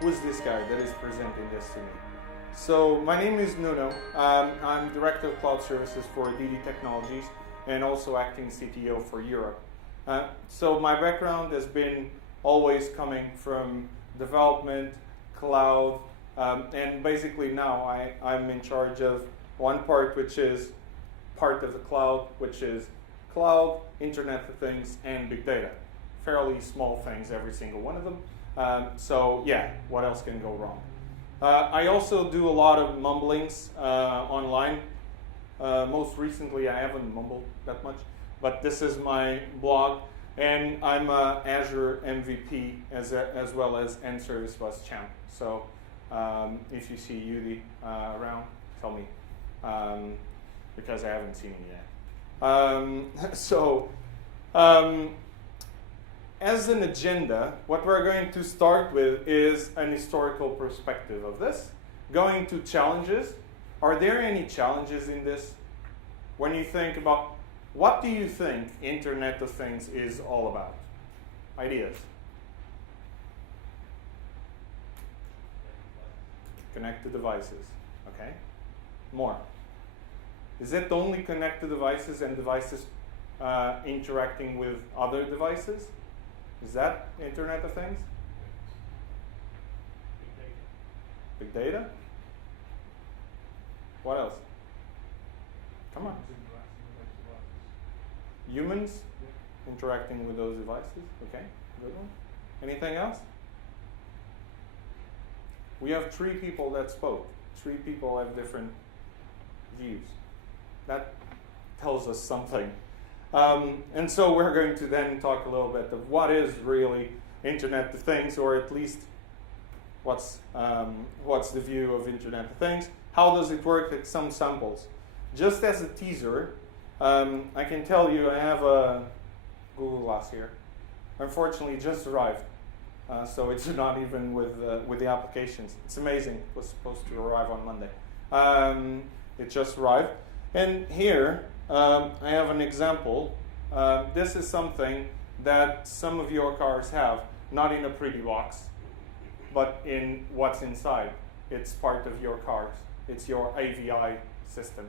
who's this guy that is presenting this to me? So my name is Nuno. I'm Director of Cloud Services for DD Technologies and also acting CTO for Europe. So my background has been always coming from development, cloud, and basically now I'm in charge of one part which is part of the cloud, which is cloud, Internet of Things, and big data. Fairly small things, every single one of them. So yeah, what else can go wrong? I also do a lot of mumblings online. Most recently, I haven't mumbled that much, but this is my blog, and I'm a Azure MVP as well as End Service Bus champ. So if you see Yudi around, tell me, because I haven't seen him yet. As an agenda, what we're going to start with is an historical perspective of this. Going to challenges. Are there any challenges in this? When you think about, what do you think Internet of Things is all about? Ideas. Connected devices. Okay. More. Is it only connected devices and devices interacting with other devices? Is that Internet of Things? Big data? What else? Come on. Humans interacting with those devices? Okay, good one. Anything else? We have 3 people that spoke. 3 people have different views. That tells us something. And so we're going to then talk a little bit of what is really Internet of Things, or at least what's the view of Internet of Things. How does it work at some samples? Just as a teaser, I can tell you I have a Google Glass here. Unfortunately, it just arrived. So it's not even with the applications. It's amazing. It was supposed to arrive on Monday. It just arrived. And here, I have an example. This is something that some of your cars have, not in a pretty box, but in what's inside. It's part of your cars. It's your AVI system.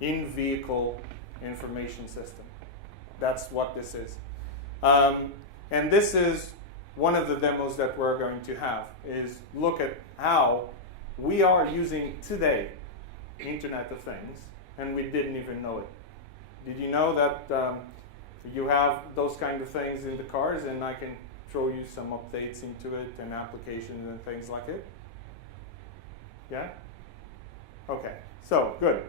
In-vehicle information system. That's what this is. And this is one of the demos that we're going to have, is look at how we are using today Internet of Things, and we didn't even know it. Did you know that you have those kind of things in the cars, and I can throw you some updates into it and applications and things like it? Yeah? Okay, so good.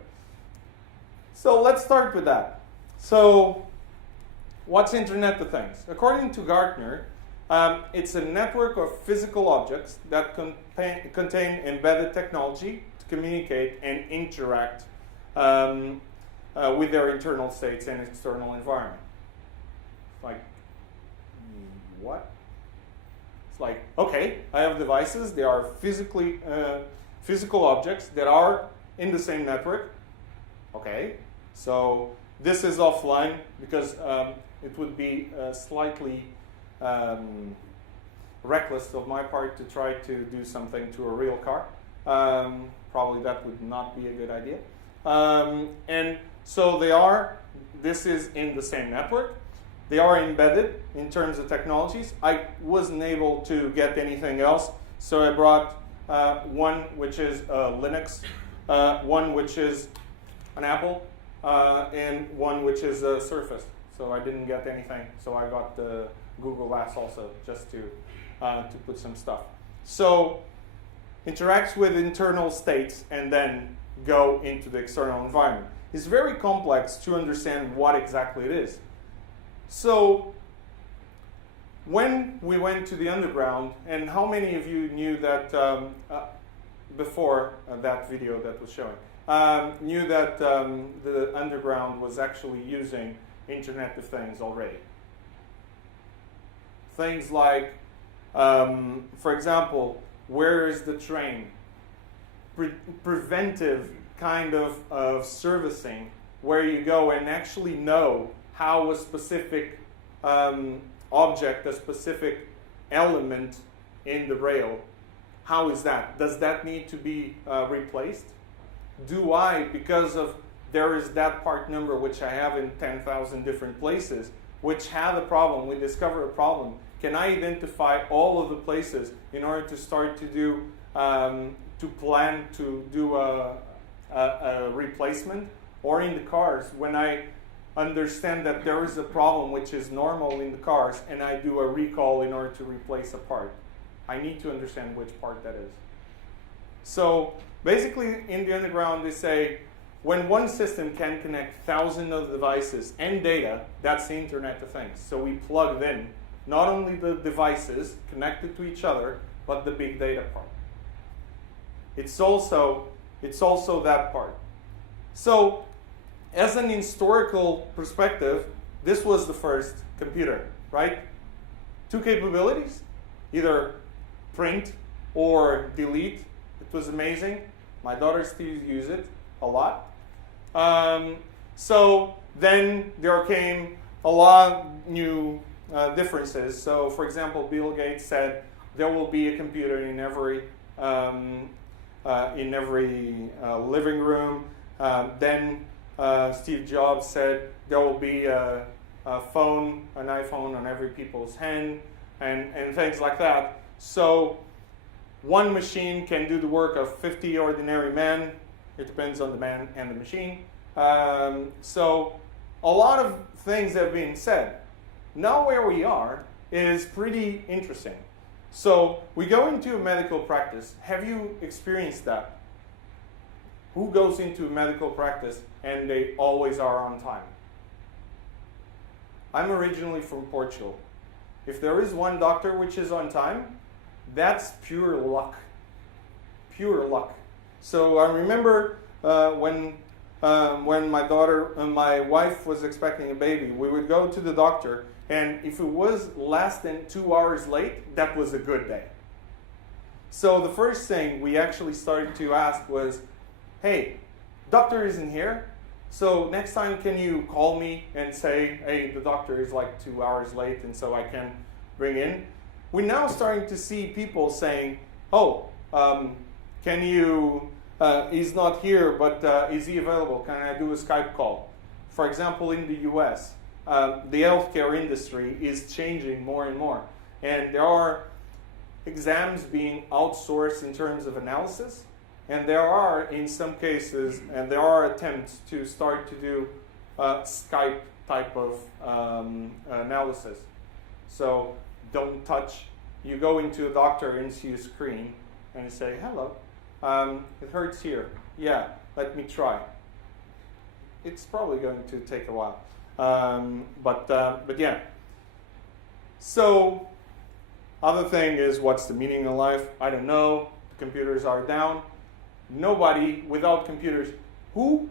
So let's start with that. So what's Internet of Things? According to Gartner, it's a network of physical objects that contain embedded technology to communicate and interact with their internal states and external environment. It's like, what? It's like, okay, I have devices. They are physical objects that are in the same network. Okay, so this is offline because it would be slightly reckless of my part to try to do something to a real car. Probably that would not be a good idea. And so this is in the same network. They are embedded in terms of technologies. I wasn't able to get anything else, so I brought one which is Linux, one which is an Apple, and one which is a Surface. So I didn't get anything, so I got the Google Glass also, just to put some stuff. So interacts with internal states and then go into the external environment. It's very complex to understand what exactly it is. So when we went to the underground, and how many of you knew that before that video that was showing, knew that the underground was actually using Internet of Things already? Things like, for example, where is the train? Preventive kind of servicing, where you go and actually know how a specific object, a specific element in the rail. How is that? Does that need to be replaced? Do I, because of there is that part number which I have in 10,000 different places, which have a problem, we discover a problem, can I identify all of the places in order to start to do, to plan to do a replacement? Or in the cars, when I understand that there is a problem which is normal in the cars and I do a recall in order to replace a part, I need to understand which part that is. So basically in the underground they say when one system can connect thousands of devices and data, that's the Internet of Things. So we plugged in not only the devices connected to each other, but the big data part. It's also that part. So as an historical perspective, this was the first computer, right? Two capabilities, either print or delete. It was amazing. My daughters still use it a lot. So then there came a lot of new differences. So for example, Bill Gates said there will be a computer in every living room. Then Steve Jobs said there will be a phone, an iPhone on every people's hand, and things like that. So one machine can do the work of 50 ordinary men. It depends on the man and the machine. So a lot of things have been said. Now where we are is pretty interesting. So we go into a medical practice. Have you experienced that? Who goes into a medical practice and they always are on time? I'm originally from Portugal. If there is one doctor which is on time, that's pure luck. Pure luck. So I remember when my wife was expecting a baby, we would go to the doctor, and if it was less than 2 hours late, that was a good day. So the first thing we actually started to ask was, hey, doctor isn't here, so next time can you call me and say, hey, the doctor is like 2 hours late and so I can bring in? We're now starting to see people saying, oh, can you, he's not here, but is he available? Can I do a Skype call? For example, in the US, the healthcare industry is changing more and more. And there are exams being outsourced in terms of analysis. And there are, in some cases, and there are attempts to start to do Skype type of analysis. So don't touch. You go into a doctor and see a screen and you say, hello, it hurts here. Yeah, let me try. It's probably going to take a while. But yeah. So other thing is, what's the meaning of life? I don't know. The computers are down. Nobody without computers. Who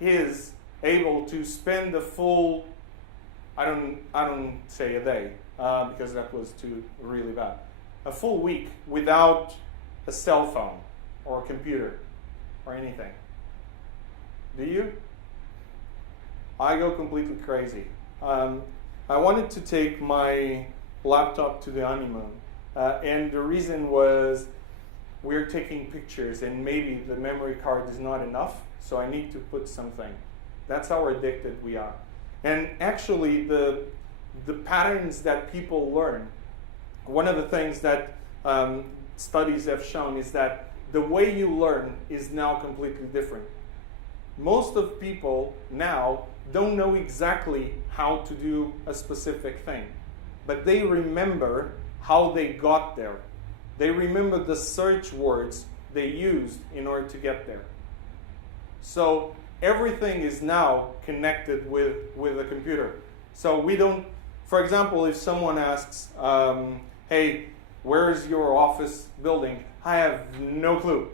is able to spend a full, I don't say a day, because that was too really bad, a full week without a cell phone or a computer or anything? Do you? I go completely crazy. I wanted to take my laptop to the honeymoon, and the reason was we're taking pictures and maybe the memory card is not enough, so I need to put something. That's how addicted we are. And actually the patterns that people learn, one of the things that studies have shown is that the way you learn is now completely different. Most of people now don't know exactly how to do a specific thing, but they remember how they got there. They remember the search words they used in order to get there. So everything is now connected with a computer. So we don't, for example, if someone asks, hey, where is your office building? I have no clue.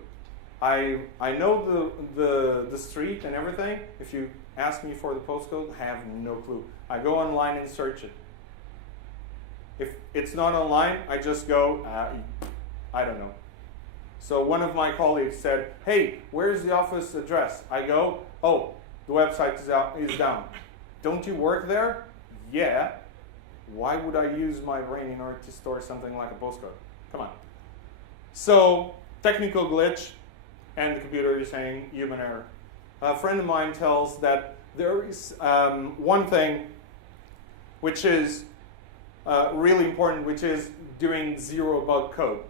I know the street and everything. If you ask me for the postcode, I have no clue. I go online and search it. If it's not online, I just go, I don't know. So one of my colleagues said, hey, where's the office address? I go, oh, the website is down. Don't you work there? Yeah. Why would I use my brain in order to store something like a postcode? Come on. So, technical glitch, and the computer is saying human error. A friend of mine tells that there is one thing which is really important, which is doing zero bug code.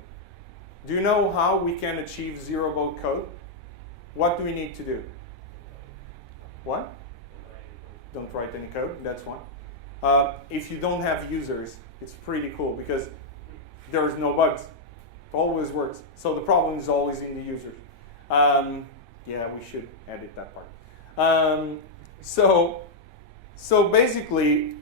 Do you know how we can achieve zero bug code? What do we need to do? What? Don't write any code, that's one. If you don't have users, it's pretty cool because there's no bugs. It always works. So the problem is always in the users. Yeah, we should edit that part. So basically,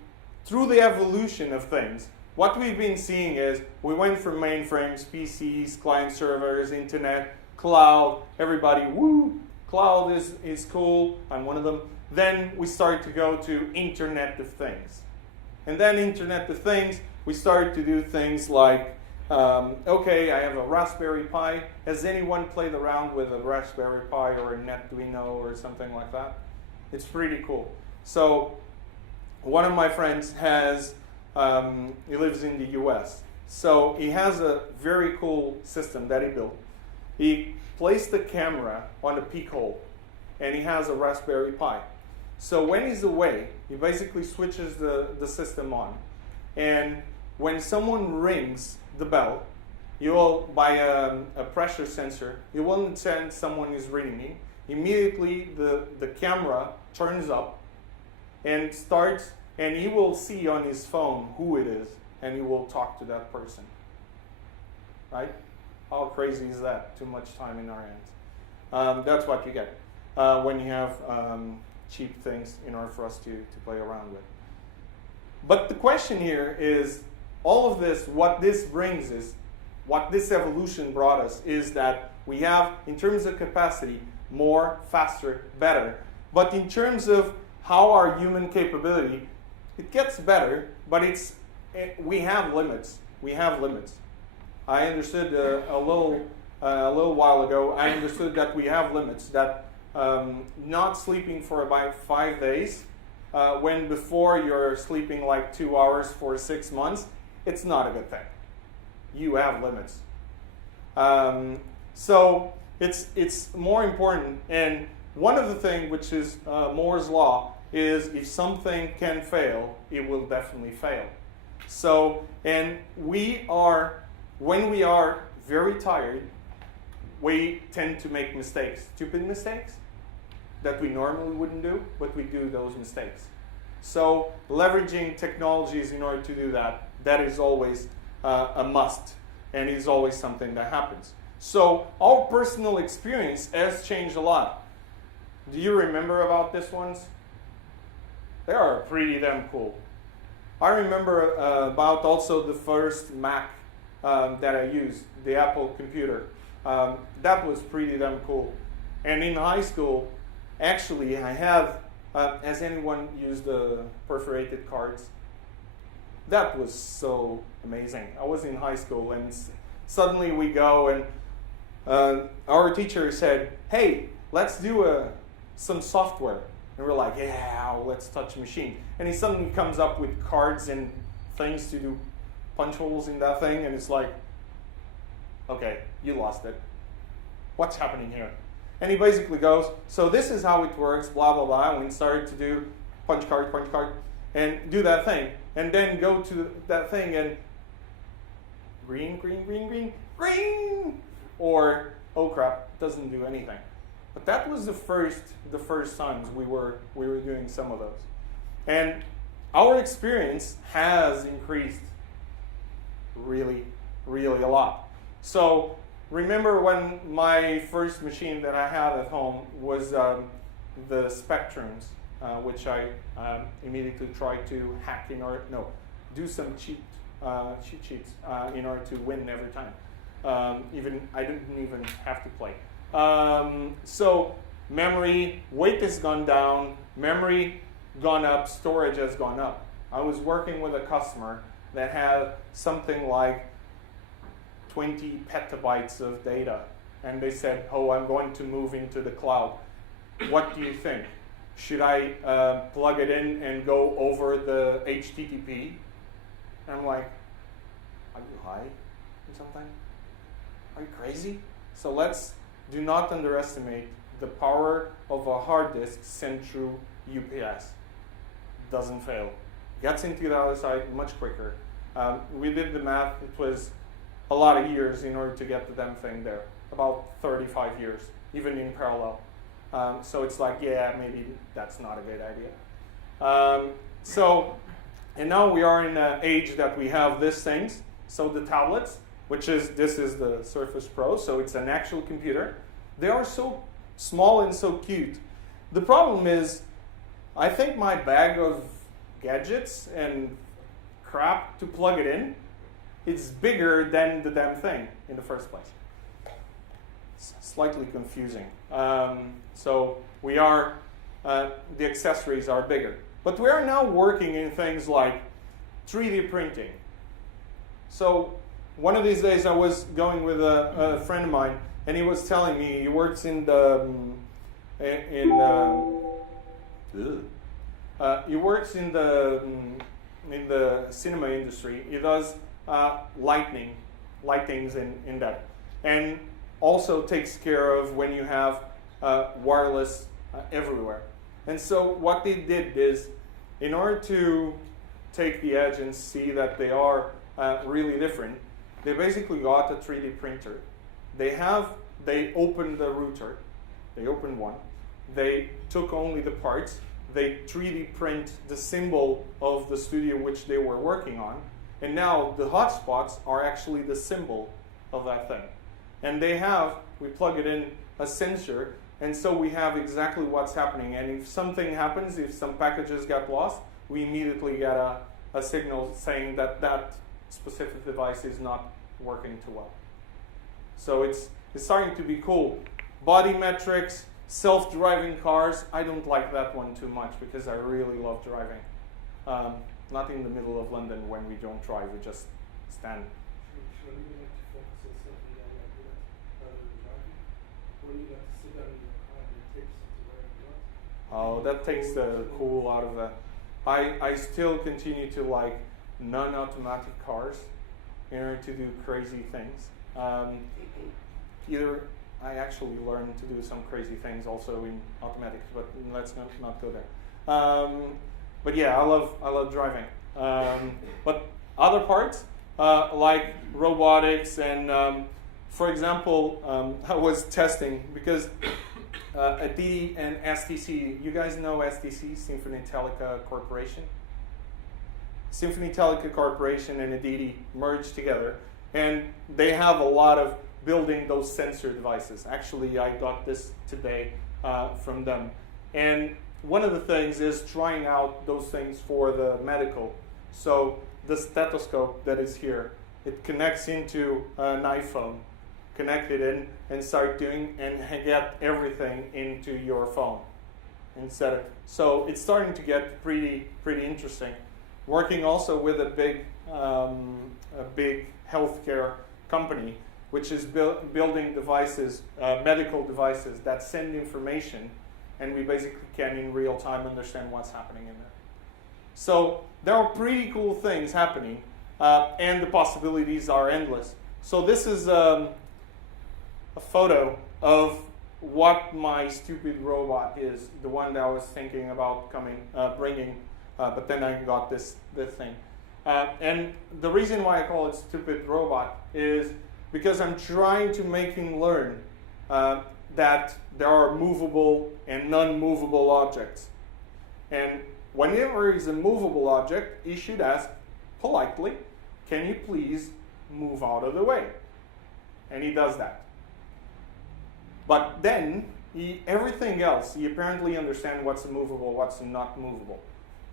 through the evolution of things, what we've been seeing is we went from mainframes, PCs, client servers, internet, cloud, everybody, woo, cloud is cool, I'm one of them. Then we started to go to Internet of Things. And then Internet of Things, we started to do things like, okay, I have a Raspberry Pi. Has anyone played around with a Raspberry Pi or a Arduino or something like that? It's pretty cool. So one of my friends has, he lives in the US. So he has a very cool system that he built. He placed the camera on a peak hole and he has a Raspberry Pi. So when he's away, he basically switches the system on. And when someone rings the bell, you will, by a pressure sensor, you will understand someone is ringing. Immediately the camera turns up and starts, and he will see on his phone who it is, and he will talk to that person. Right? How crazy is that? Too much time in our hands. That's what you get when you have cheap things in order for us to play around with. But the question here is, all of this, what this brings is, what this evolution brought us is that we have, in terms of capacity, more, faster, better. But in terms of how our human capability, it gets better, but we have limits. We have limits. I understood a little while ago, I understood that we have limits, that not sleeping for about 5 days, when before you're sleeping like 2 hours for 6 months, it's not a good thing. You have limits. So it's more important. And one of the things which is Moore's law is if something can fail, it will definitely fail. So, and when we are very tired, we tend to make mistakes, stupid mistakes that we normally wouldn't do, but we do those mistakes. So leveraging technologies in order to do that, that is always a must, and is always something that happens. So our personal experience has changed a lot. Do you remember about these ones? They are pretty damn cool. I remember about also the first Mac that I used, the Apple computer. That was pretty damn cool. And in high school, actually, I have, has anyone used the perforated cards? That was so amazing. I was in high school and suddenly we go and our teacher said, hey, let's do some software. And we're like, yeah, let's touch a machine. And he suddenly comes up with cards and things to do punch holes in that thing, and it's like, okay, you lost it. What's happening here? And he basically goes, so this is how it works, blah, blah, blah. And we started to do punch card, and do that thing. And then go to that thing and green, green, green, green, green. Or, oh crap, doesn't do anything. But that was the first times we were doing some of those. And our experience has increased really, really a lot. So remember when my first machine that I had at home was the Spectrums, which I immediately tried to hack do some cheat sheets in order to win every time. I didn't even have to play. So memory, weight has gone down, memory gone up, storage has gone up. I was working with a customer that had something like 20 petabytes of data. And they said, oh, I'm going to move into the cloud. What do you think? Should I plug it in and go over the HTTP? And I'm like, are you high? or something? Are you crazy? So let's do not underestimate the power of a hard disk sent through UPS. Doesn't fail. Gets into the other side much quicker. We did the math. It was a lot of years in order to get the damn thing there. About 35 years, even in parallel. So it's like, yeah, maybe that's not a good idea. And now we are in an age that we have these things. So the tablets, this is the Surface Pro, so it's an actual computer. They are so small and so cute. The problem is, I think my bag of gadgets and crap to plug it in, it's bigger than the damn thing in the first place. It's slightly confusing. So we are, the accessories are bigger. But we are now working in things like 3D printing. So one of these days I was going with a friend of mine, and he was telling me he works in the he works in the cinema industry. He does lightings in that, and also takes care of when you have wireless everywhere. And so what they did is, in order to take the edge and see that they are really different, they basically got a 3D printer. They opened the router. They opened one. They took only the parts. They 3D print the symbol of the studio which they were working on. And now the hotspots are actually the symbol of that thing. And we plug it in a sensor, and so we have exactly what's happening. And if something happens, if some packages get lost, we immediately get a signal saying that that specific device is not working too well. So it's starting to be cool. Body metrics, self-driving cars. I don't like that one too much because I really love driving. Not in the middle of London when we don't drive, we just stand. Should you like to focus on something like that rather than driving? Or you like to sit down in your car and it takes you to where you want? Oh, that takes the cool out of that. I still continue to like non-automatic cars in order to do crazy things. Either I actually learned to do some crazy things also in automatics, but let's not go there. But yeah, I love driving. But other parts like robotics and, for example, I was testing because at DD and STC, you guys know STC, Symphony Teleca Corporation. Symphony Teleca Corporation and DD merged together, and they have a lot of building those sensor devices. Actually, I got this today from them. And one of the things is trying out those things for the medical. So the stethoscope that is here, it connects into an iPhone, connect it in and start doing and get everything into your phone instead of. So it's starting to get pretty interesting. Working also with a big healthcare company, which is building devices, medical devices that send information, and we basically can in real time understand what's happening in there. So there are pretty cool things happening, and the possibilities are endless. So this is a photo of what my stupid robot is, the one that I was thinking about bringing, but then I got this thing. And the reason why I call it stupid robot is because I'm trying to make him learn that there are movable and non-movable objects. And whenever is a movable object, he should ask politely, can you please move out of the way? And he does that. But then, everything else, he apparently understands what's movable, what's not movable.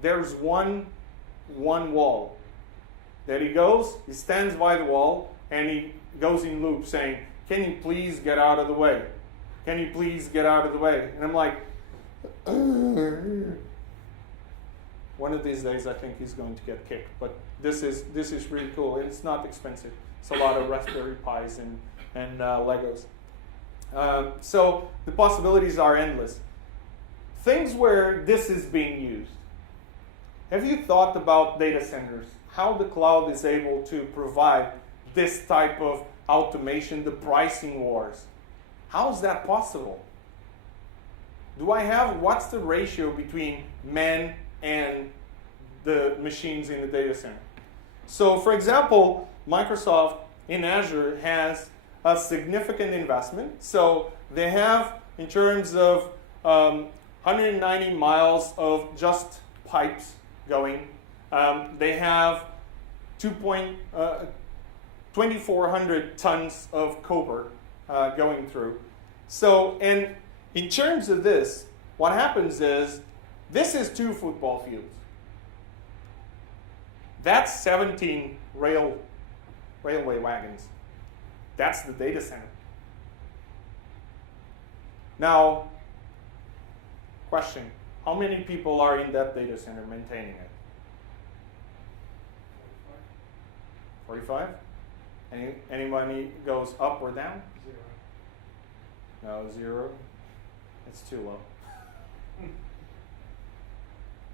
There's one wall. There he goes, he stands by the wall, and he goes in loop saying, can you please get out of the way? Can you please get out of the way? And I'm like, one of these days I think he's going to get kicked. But this is really cool. It's not expensive. It's a lot of Raspberry Pis and Legos. So the possibilities are endless. Things where this is being used. Have you thought about data centers? How the cloud is able to provide this type of automation, the pricing wars. How is that possible? What's the ratio between men and the machines in the data center? So for example, Microsoft in Azure has a significant investment. So they have, in terms of 190 miles of just pipes going. They have 2,400 tons of copper going through. So, and in terms of this, what happens is, this is 2 football fields. That's 17 railway wagons. That's the data center. Now, question, how many people are in that data center maintaining it? 45? Any money goes up or down? 0. No, 0. It's too low.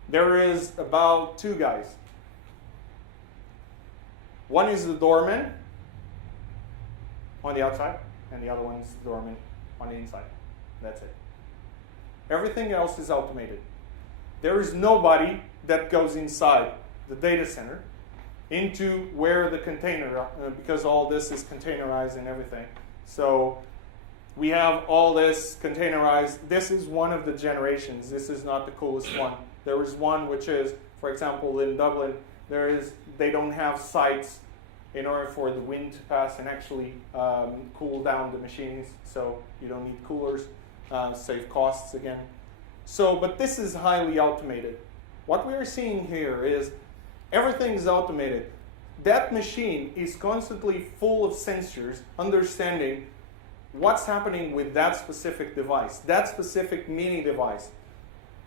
There is about 2 guys. One is the doorman on the outside, and the other one is the doorman on the inside. That's it. Everything else is automated. There is nobody that goes inside the data center into where the container, because all this is containerized and everything. So we have all this containerized. This is one of the generations. This is not the coolest one. There is one which is, for example, in Dublin, they don't have sites in order for the wind to pass and actually cool down the machines. So you don't need coolers, save costs again. So, but this is highly automated. What we are seeing here is everything is automated. That machine is constantly full of sensors, understanding what's happening with that specific device, that specific mini device.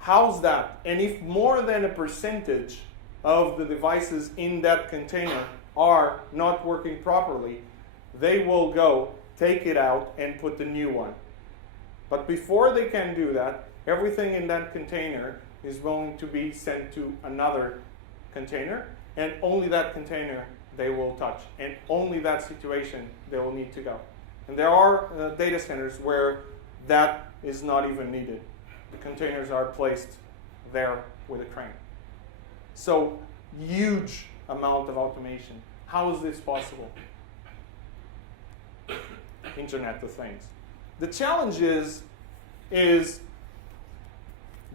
How's that? And if more than a percentage of the devices in that container are not working properly, they will go take it out and put the new one. But before they can do that, everything in that container is going to be sent to another container, and only that container they will touch, and only that situation they will need to go. And there are data centers where that is not even needed. The containers are placed there with a crane. So, huge amount of automation. How is this possible? Internet of Things. The challenge is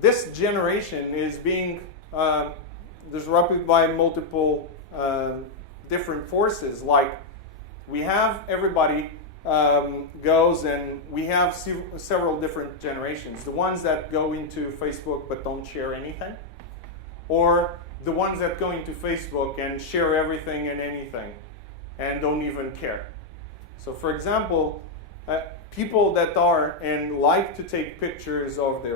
this generation is being disrupted by multiple different forces. Like, we have everybody goes, and we have several different generations. The ones that go into Facebook but don't share anything, or the ones that go into Facebook and share everything and anything and don't even care. So for example, people that are and like to take pictures of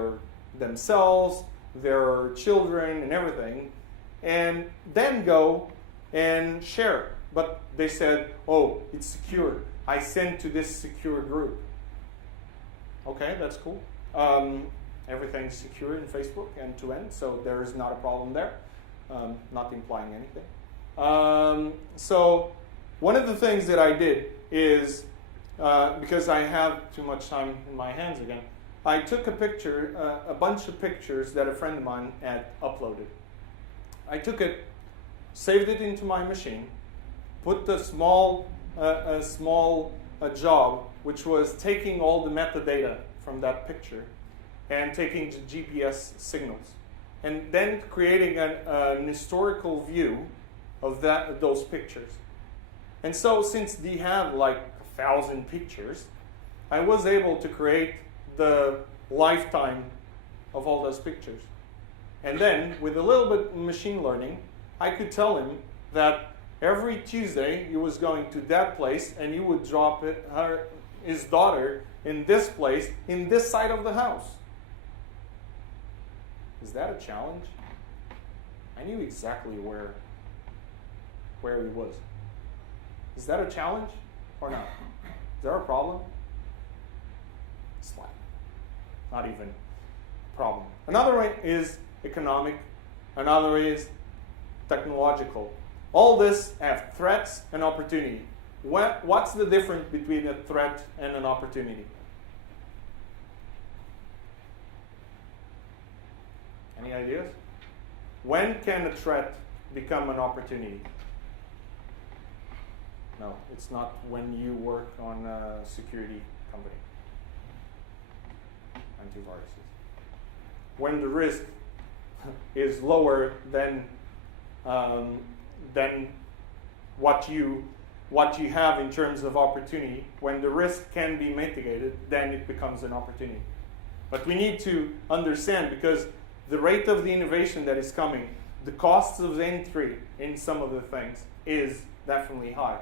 themselves, their children and everything, and then go and share. But they said, oh, it's secure. I sent to this secure group. Okay, that's cool. Everything's secure in Facebook end-to-end, so there is not a problem there. Not implying anything. So one of the things that I did is, because I have too much time in my hands again, I took a picture, a bunch of pictures that a friend of mine had uploaded. I took it, saved it into my machine, put the small job, which was taking all the metadata from that picture and taking the GPS signals, and then creating an historical view of those pictures. And so since they have like 1,000 pictures, I was able to create the lifetime of all those pictures. And then, with a little bit of machine learning, I could tell him that every Tuesday he was going to that place and he would drop his daughter in this place, in this side of the house. Is that a challenge? I knew exactly where he was. Is that a challenge or not? Is there a problem? Slap. Not even a problem. Another way is economic. Another is technological. All this have threats and opportunity. what's the difference between a threat and an opportunity? Any ideas? When can a threat become an opportunity? No, it's not when you work on a security company. Antiviruses. When the risk is lower than what you have in terms of opportunity, when the risk can be mitigated, then it becomes an opportunity. But we need to understand, because the rate of the innovation that is coming, the costs of entry in some of the things is definitely high.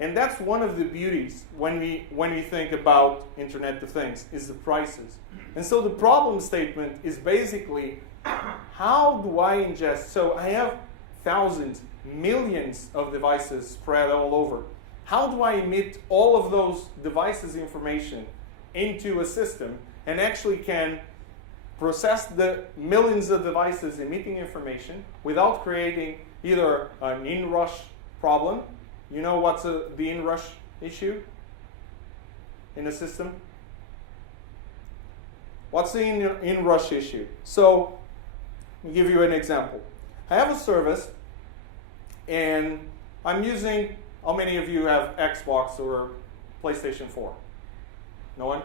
And that's one of the beauties when we think about Internet of Things, is the prices. And so the problem statement is basically, how do I ingest? So I have thousands, millions of devices spread all over. How do I emit all of those devices' information into a system and actually can process the millions of devices emitting information without creating either an inrush problem? You know what's the inrush issue in a system? What's the inrush issue? So, I'll give you an example. I have a service, and I'm using, how many of you have Xbox or PlayStation 4? No one?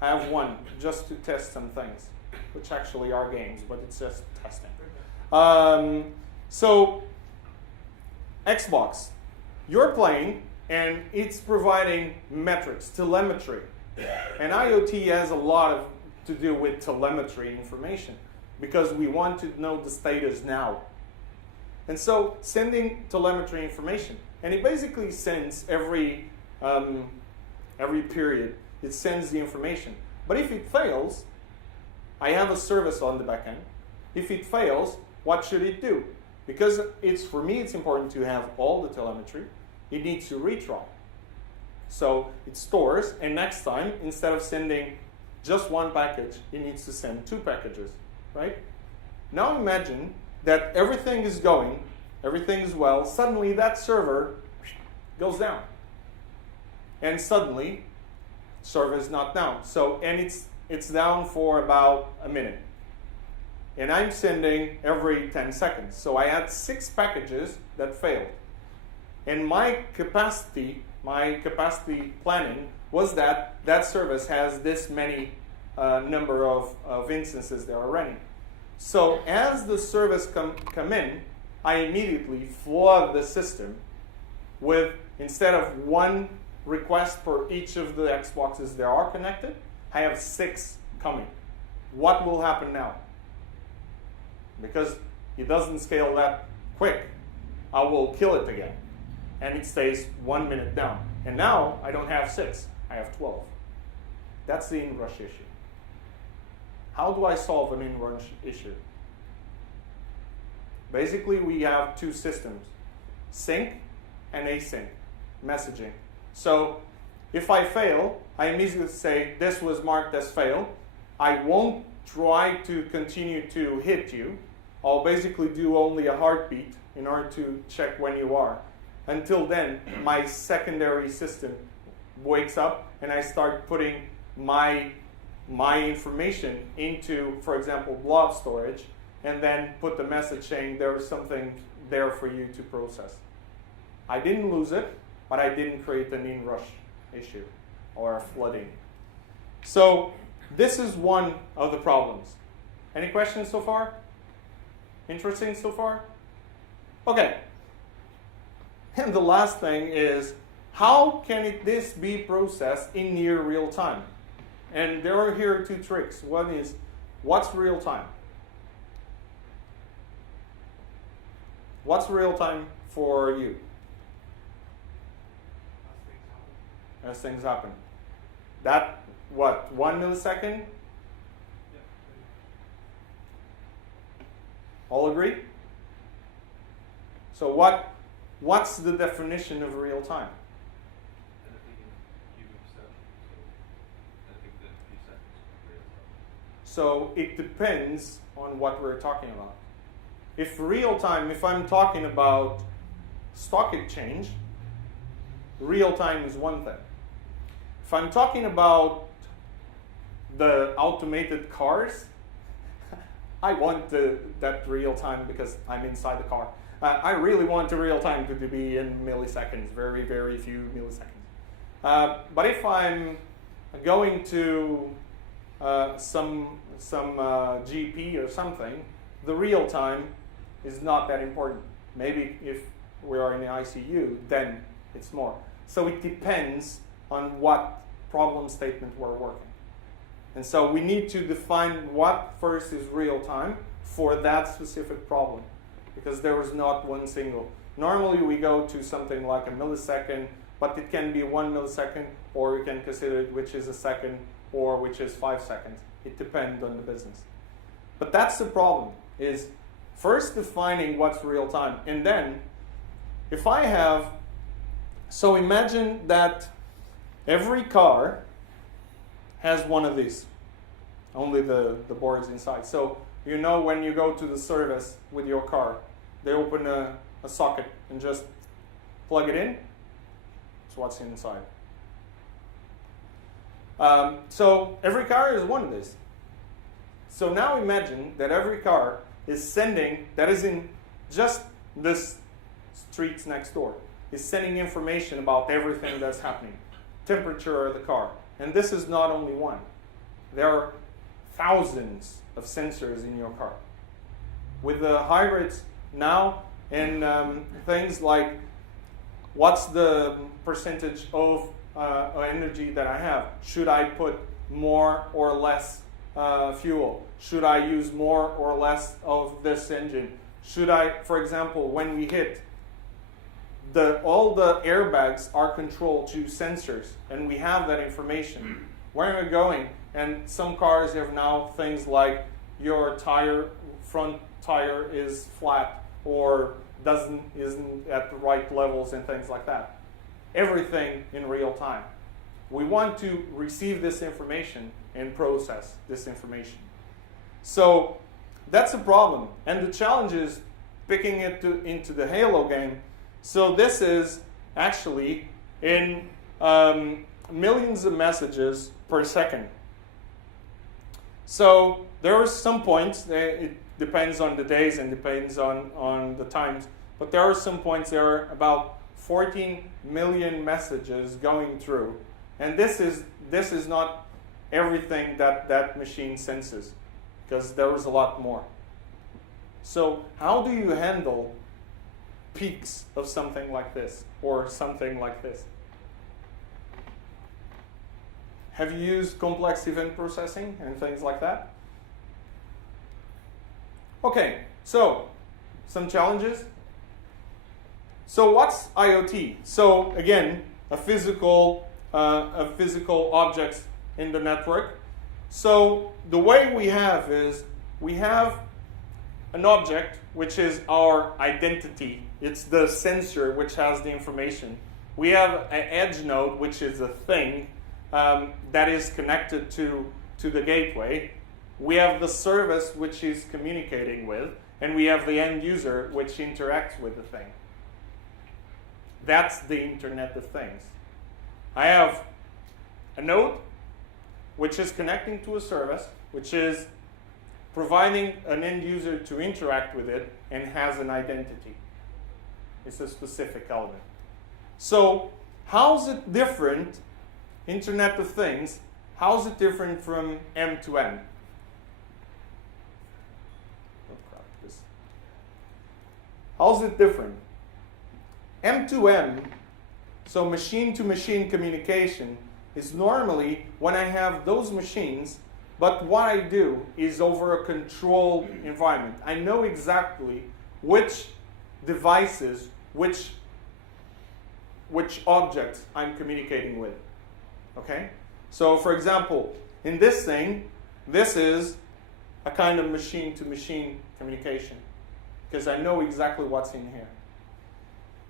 I have one, just to test some things, which actually are games, but it's just testing. So, Xbox. You're playing, and it's providing metrics, telemetry. And IoT has a lot to do with telemetry information, because we want to know the status now. And so sending telemetry information, and it basically sends every period, it sends the information. But if it fails, I have a service on the back end. If it fails, what should it do? Because for me, it's important to have all the telemetry. It needs to retry. So it stores, and next time, instead of sending just one package, it needs to send 2 packages, right? Now imagine that everything is going, everything is well, suddenly that server goes down. And suddenly, server is not down. So, and it's down for about a minute. And I'm sending every 10 seconds. So I had 6 packages that failed. And my capacity planning was that service has this many number of instances that are running. So as the service come in, I immediately flood the system with, instead of 1 request for each of the Xboxes that are connected, I have 6 coming. What will happen now? Because it doesn't scale that quick, I will kill it again. And it stays 1 minute down. And now I don't have 6, I have 12. That's the inrush issue. How do I solve an inrush issue? Basically, we have 2 systems, sync and async messaging. So if I fail, I immediately say, this was marked as fail. I won't try to continue to hit you. I'll basically do only a heartbeat in order to check when you are. Until then, my secondary system wakes up and I start putting my information into, for example, blob storage, and then put the message saying there is something there for you to process. I didn't lose it, but I didn't create an inrush issue or a flooding. So this is one of the problems. Any questions so far? Interesting so far? Okay. And the last thing is, how can this be processed in near real time? And there are here 2 tricks. One is, what's real time? What's real time for you? As things happen. That, what, 1 millisecond? Yeah. All agree? So what's the definition of real time? So it depends on what we're talking about. If real time, if I'm talking about stock exchange, real time is one thing. If I'm talking about the automated cars, I want that real time because I'm inside the car. I really want the real time to be in milliseconds, very, very few milliseconds. But if I'm going to some GP or something, the real time is not that important. Maybe if we are in the ICU, then it's more. So it depends on what problem statement we're working. And so we need to define what first is real time for that specific problem, because there is not one single. Normally we go to something like a millisecond, but it can be 1 millisecond, or we can consider it which is a second, or which is 5 seconds. It depends on the business. But that's the problem, is first defining what's real time. And then, if I have, so imagine that every car has one of these, only the boards inside. So you know when you go to the service with your car, they open a socket and just plug it in. That's what's inside. So every car is one of these. So now imagine that every car is sending, that is in just this streets next door, is sending information about everything that's happening. Temperature of the car. And this is not only one. There are thousands of sensors in your car. With the hybrids now, and things like what's the percentage of energy that I have? Should I put more or less fuel? Should I use more or less of this engine? Should I, for example, when we hit, all the airbags are controlled to sensors, and we have that information. Where are we going? And some cars have now things like your front tire is flat or isn't at the right levels and things like that. Everything in real time. We want to receive this information and process this information. So that's a problem. And the challenge is picking it into the Halo game. So this is actually in millions of messages per second. So there are some points, it depends on the days and depends on the times, but there are some points, there are about 14 million messages going through. And this is not everything that machine senses, because there is a lot more. So how do you handle peaks of something like this or something like this? Have you used complex event processing and things like that? Okay, so some challenges. So what's IoT? So again, a physical objects in the network. So the way we have is we have an object which is our identity. It's the sensor which has the information. We have an edge node which is a thing that is connected to the gateway. We have the service which is communicating with, and we have the end user which interacts with the thing. That's the Internet of Things. I have a node which is connecting to a service, which is providing an end user to interact with it and has an identity. It's a specific element. So how's it different, Internet of Things, how's it different from M2M? How's it different? M2M, so machine-to-machine communication, is normally when I have those machines, but what I do is over a controlled environment. I know exactly which devices, which objects I'm communicating with. Okay? So for example, in this thing, this is a kind of machine-to-machine communication, because I know exactly what's in here.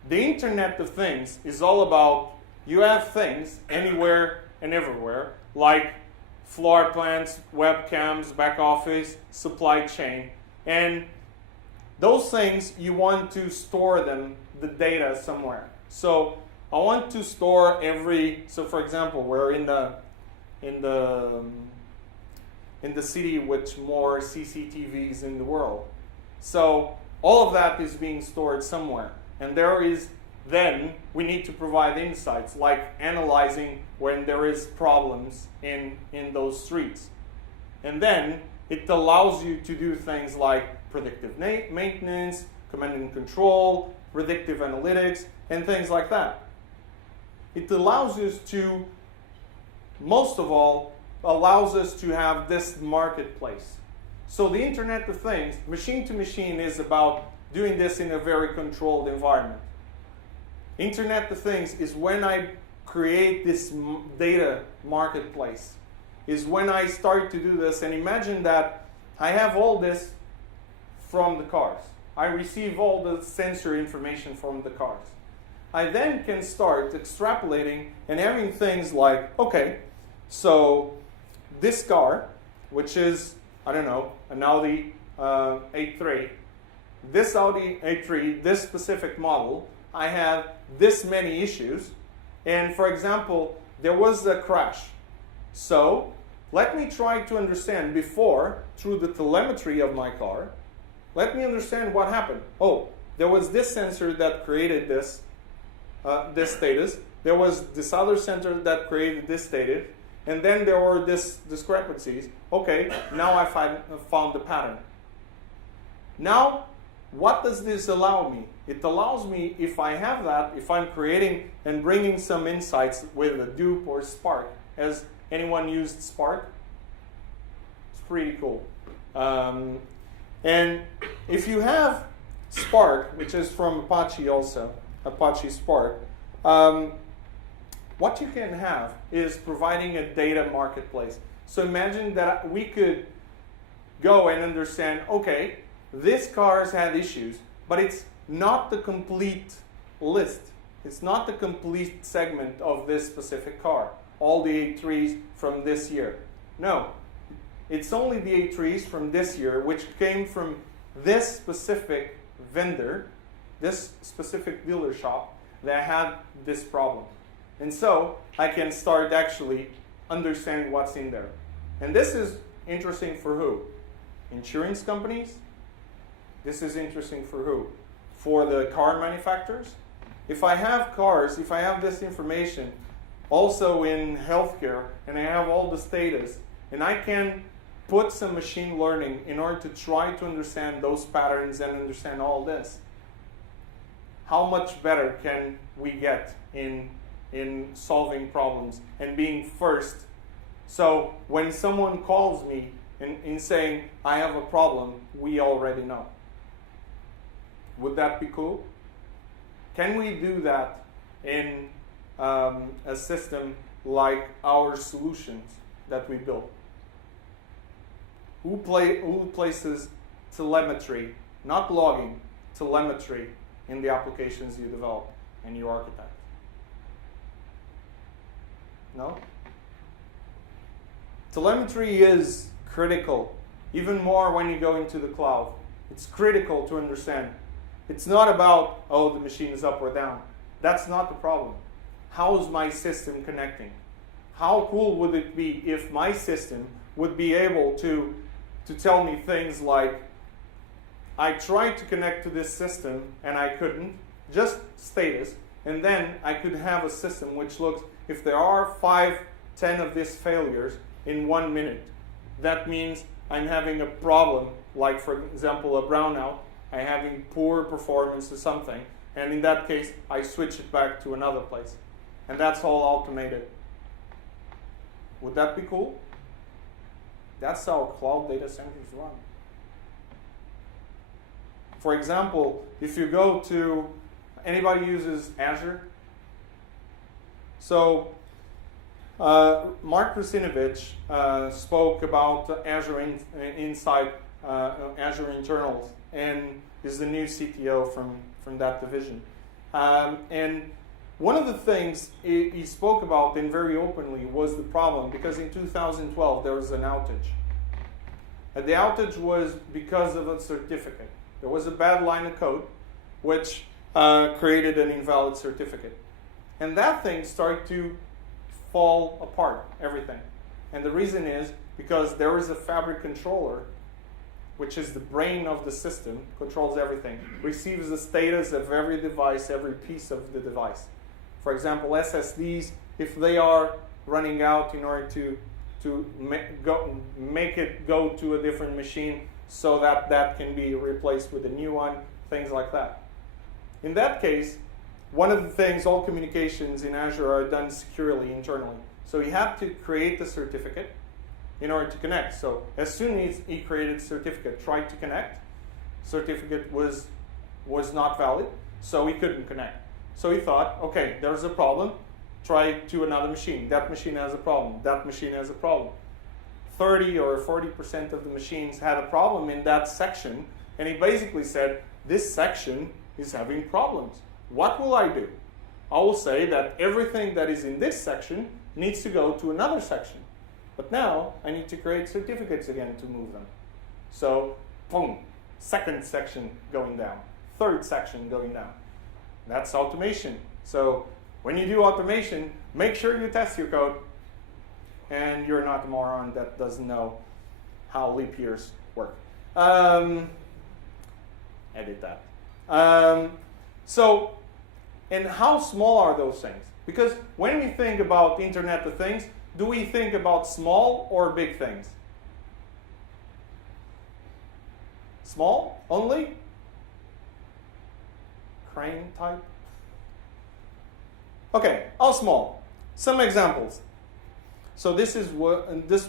The Internet of Things is all about, you have things anywhere and everywhere, like floor plans, webcams, back office, supply chain, and those things you want to store them, the data, somewhere. So I want to store so for example, we're in the city with more CCTVs in the world. So all of that is being stored somewhere. And then we need to provide insights like analyzing when there is problems in those streets. And then it allows you to do things like predictive maintenance, command and control, predictive analytics, and things like that. It allows us to, most of all, allows us to have this marketplace. So the Internet of Things, machine to machine, is about doing this in a very controlled environment. Internet of Things is when I create this data marketplace, is when I start to do this. And imagine that I have all this from the cars. I receive all the sensor information from the cars. I then can start extrapolating and having things like, okay, so this car, which is, I don't know, an Audi A3, this Audi A3, this specific model, I have this many issues. And for example, there was a crash. So let me try to understand before, through the telemetry of my car, let me understand what happened. Oh, there was this sensor that created this status. There was this other sensor that created this status. And then there were these discrepancies. Okay, now I found the pattern. Now, what does this allow me? It allows me, if I have that, if I'm creating and bringing some insights with Hadoop or Spark. Has anyone used Spark? It's pretty cool. And if you have Spark, which is from Apache also, Apache Spark, what you can have is providing a data marketplace. So imagine that we could go and understand, okay, this car's had issues, but it's not the complete list. It's not the complete segment of this specific car. All the A3s from this year. No, it's only the A3s from this year, which came from this specific vendor, this specific dealer shop that had this problem. And so I can start actually understanding what's in there. And this is interesting for who? Insurance companies. This is interesting for who? For the car manufacturers. If I have cars, if I have this information also in healthcare, and I have all the status, and I can put some machine learning in order to try to understand those patterns and understand all this, how much better can we get in solving problems and being first? So when someone calls me in saying, I have a problem, we already know. Would that be cool? Can we do that in a system like our solutions that we build? Who places telemetry, not logging, telemetry in the applications you develop and you architect? No? Telemetry is critical, even more when you go into the cloud. It's critical to understand. It's not about, oh, the machine is up or down. That's not the problem. How is my system connecting? How cool would it be if my system would be able to tell me things like, I tried to connect to this system and I couldn't, just status, and then I could have a system which looks, if there are 5, 10 of these failures in 1 minute, that means I'm having a problem, like for example a brownout, I'm having poor performance or something, and in that case I switch it back to another place. And that's all automated. Would that be cool? That's how cloud data centers run. For example, if you go to, anybody uses Azure? So Mark Rusinovich spoke about Azure Insight, Azure Internals, and is the new CTO from that division. And one of the things he spoke about, and very openly, was the problem, because in 2012 there was an outage. And the outage was because of a certificate. There was a bad line of code which created an invalid certificate. And that thing started to fall apart, everything. And the reason is because there is a fabric controller, which is the brain of the system, controls everything, receives the status of every device, every piece of the device. For example, SSDs, if they are running out in order to make it go to a different machine so that that can be replaced with a new one, things like that. In that case, one of the things, all communications in Azure are done securely internally. So he had to create the certificate in order to connect. So as soon as he created certificate, tried to connect, certificate was not valid, so he couldn't connect. So he thought, okay, there's a problem, try to another machine. That machine has a problem, that machine has a problem. 30 or 40% of the machines had a problem in that section, and he basically said, this section is having problems. What will I do? I will say that everything that is in this section needs to go to another section. But now I need to create certificates again to move them. So, boom, second section going down, third section going down. That's automation. So when you do automation, make sure you test your code. And you're not a moron that doesn't know how leap years work. Edit that. And how small are those things? Because when we think about Internet of Things, do we think about small or big things? Small only? Crane type? Okay, how small? Some examples. So this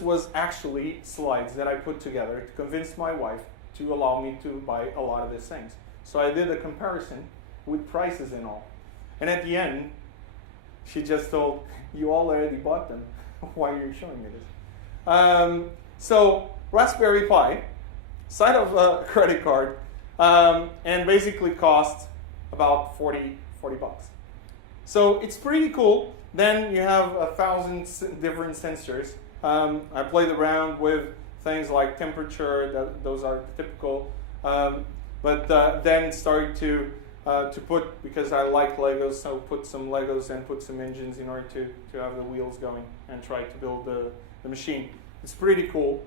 was actually slides that I put together to convince my wife to allow me to buy a lot of these things. So I did a comparison with prices and all. And at the end, she just told, you all already bought them. Why are you showing me this? So Raspberry Pi, side of a credit card, and basically cost about 40 bucks. So it's pretty cool. Then you have 1,000 different sensors. I played around with things like temperature, those are typical. But then started to put, because I like Legos, so put some Legos and put some engines in order to have the wheels going and try to build the machine. It's pretty cool.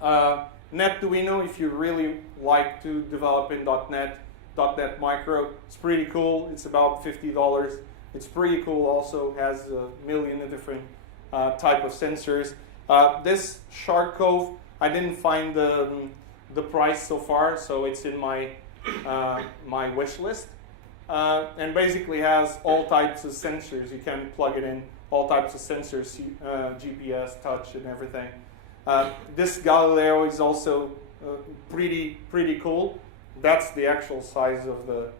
NetDuino, if you really like to develop in .NET Micro, it's pretty cool. It's about $50. It's pretty cool also, has a million of different type of sensors. This Shark Cove, I didn't find the price so far, so it's in my my wish list. And basically has all types of sensors. You can plug it in, all types of sensors, GPS, touch, and everything. This Galileo is also pretty cool. That's the actual size of the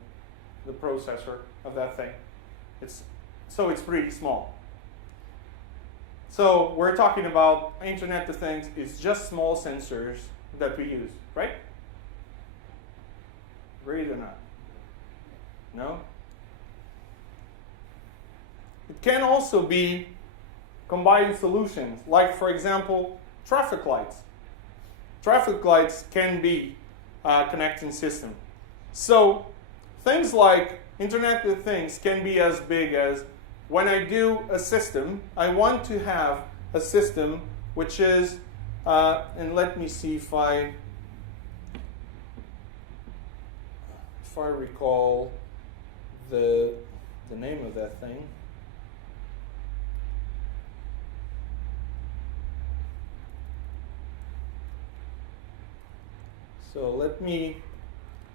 processor of that thing. It's pretty small. So we're talking about Internet of Things is just small sensors that we use, right? Agreed or not? No? It can also be combined solutions, like for example, traffic lights. Traffic lights can be a connecting system. So things like Internet of Things can be as big as, when I do a system, I want to have a system which is, and let me see if I recall the name of that thing. So let me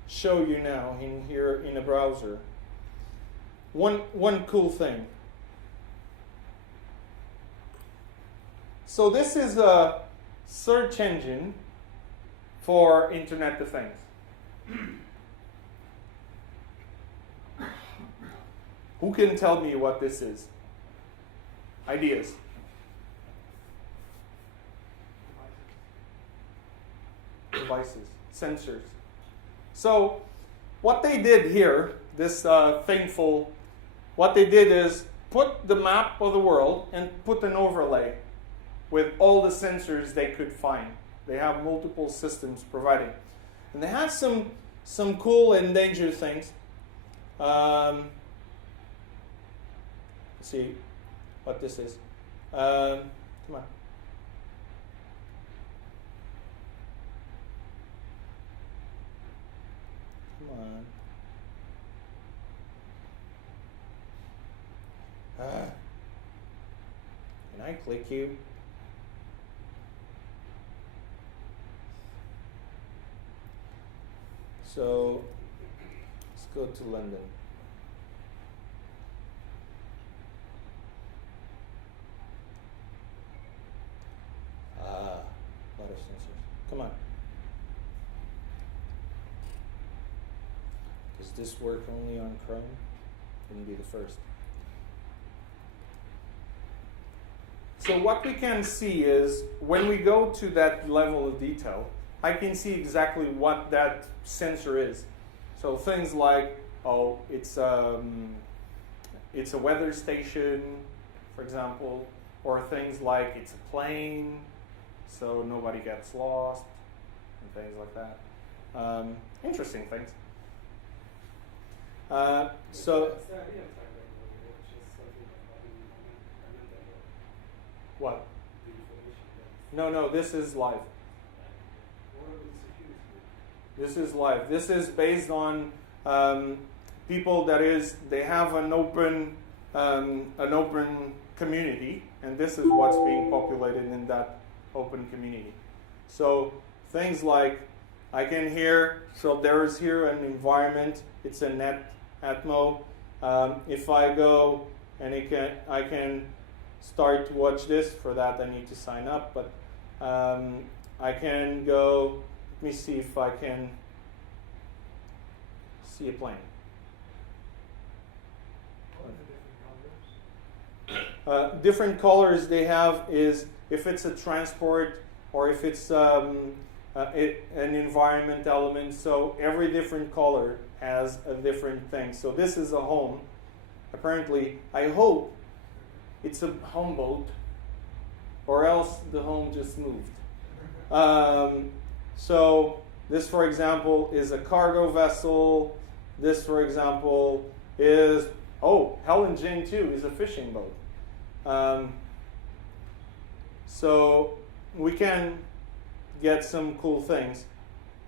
show you now here in a browser. One cool thing. So this is a search engine for Internet of Things. Who can tell me what this is? Ideas. Devices, sensors. So what they did here, this Thingful, what they did is put the map of the world and put an overlay with all the sensors they could find. They have multiple systems providing. And they have some cool and dangerous things. see what this is. Come on. Come on. Can I click you? So let's go to London. A lot of sensors. Come on. Does this work only on Chrome? Can you be the first? So what we can see is when we go to that level of detail, I can see exactly what that sensor is. So things like, oh, it's a weather station, for example, or things like it's a plane, so nobody gets lost, and things like that. Interesting things. What? No, this is live. This is live. This is based on people they have an open community, and this is what's being populated in that open community. So things like I can hear. So there is here an environment. It's a Atmo. If I go and I can start to watch this. For that, I need to sign up, but I can go. Let me see if I can see a plane. Different colors they have is if it's a transport or if it's an environment element. So every different color has a different thing. So this is a home. Apparently, I hope it's a home boat, or else the home just moved. So this, for example, is a cargo vessel. This, for example, is, Helen Jane 2 is a fishing boat. So we can get some cool things.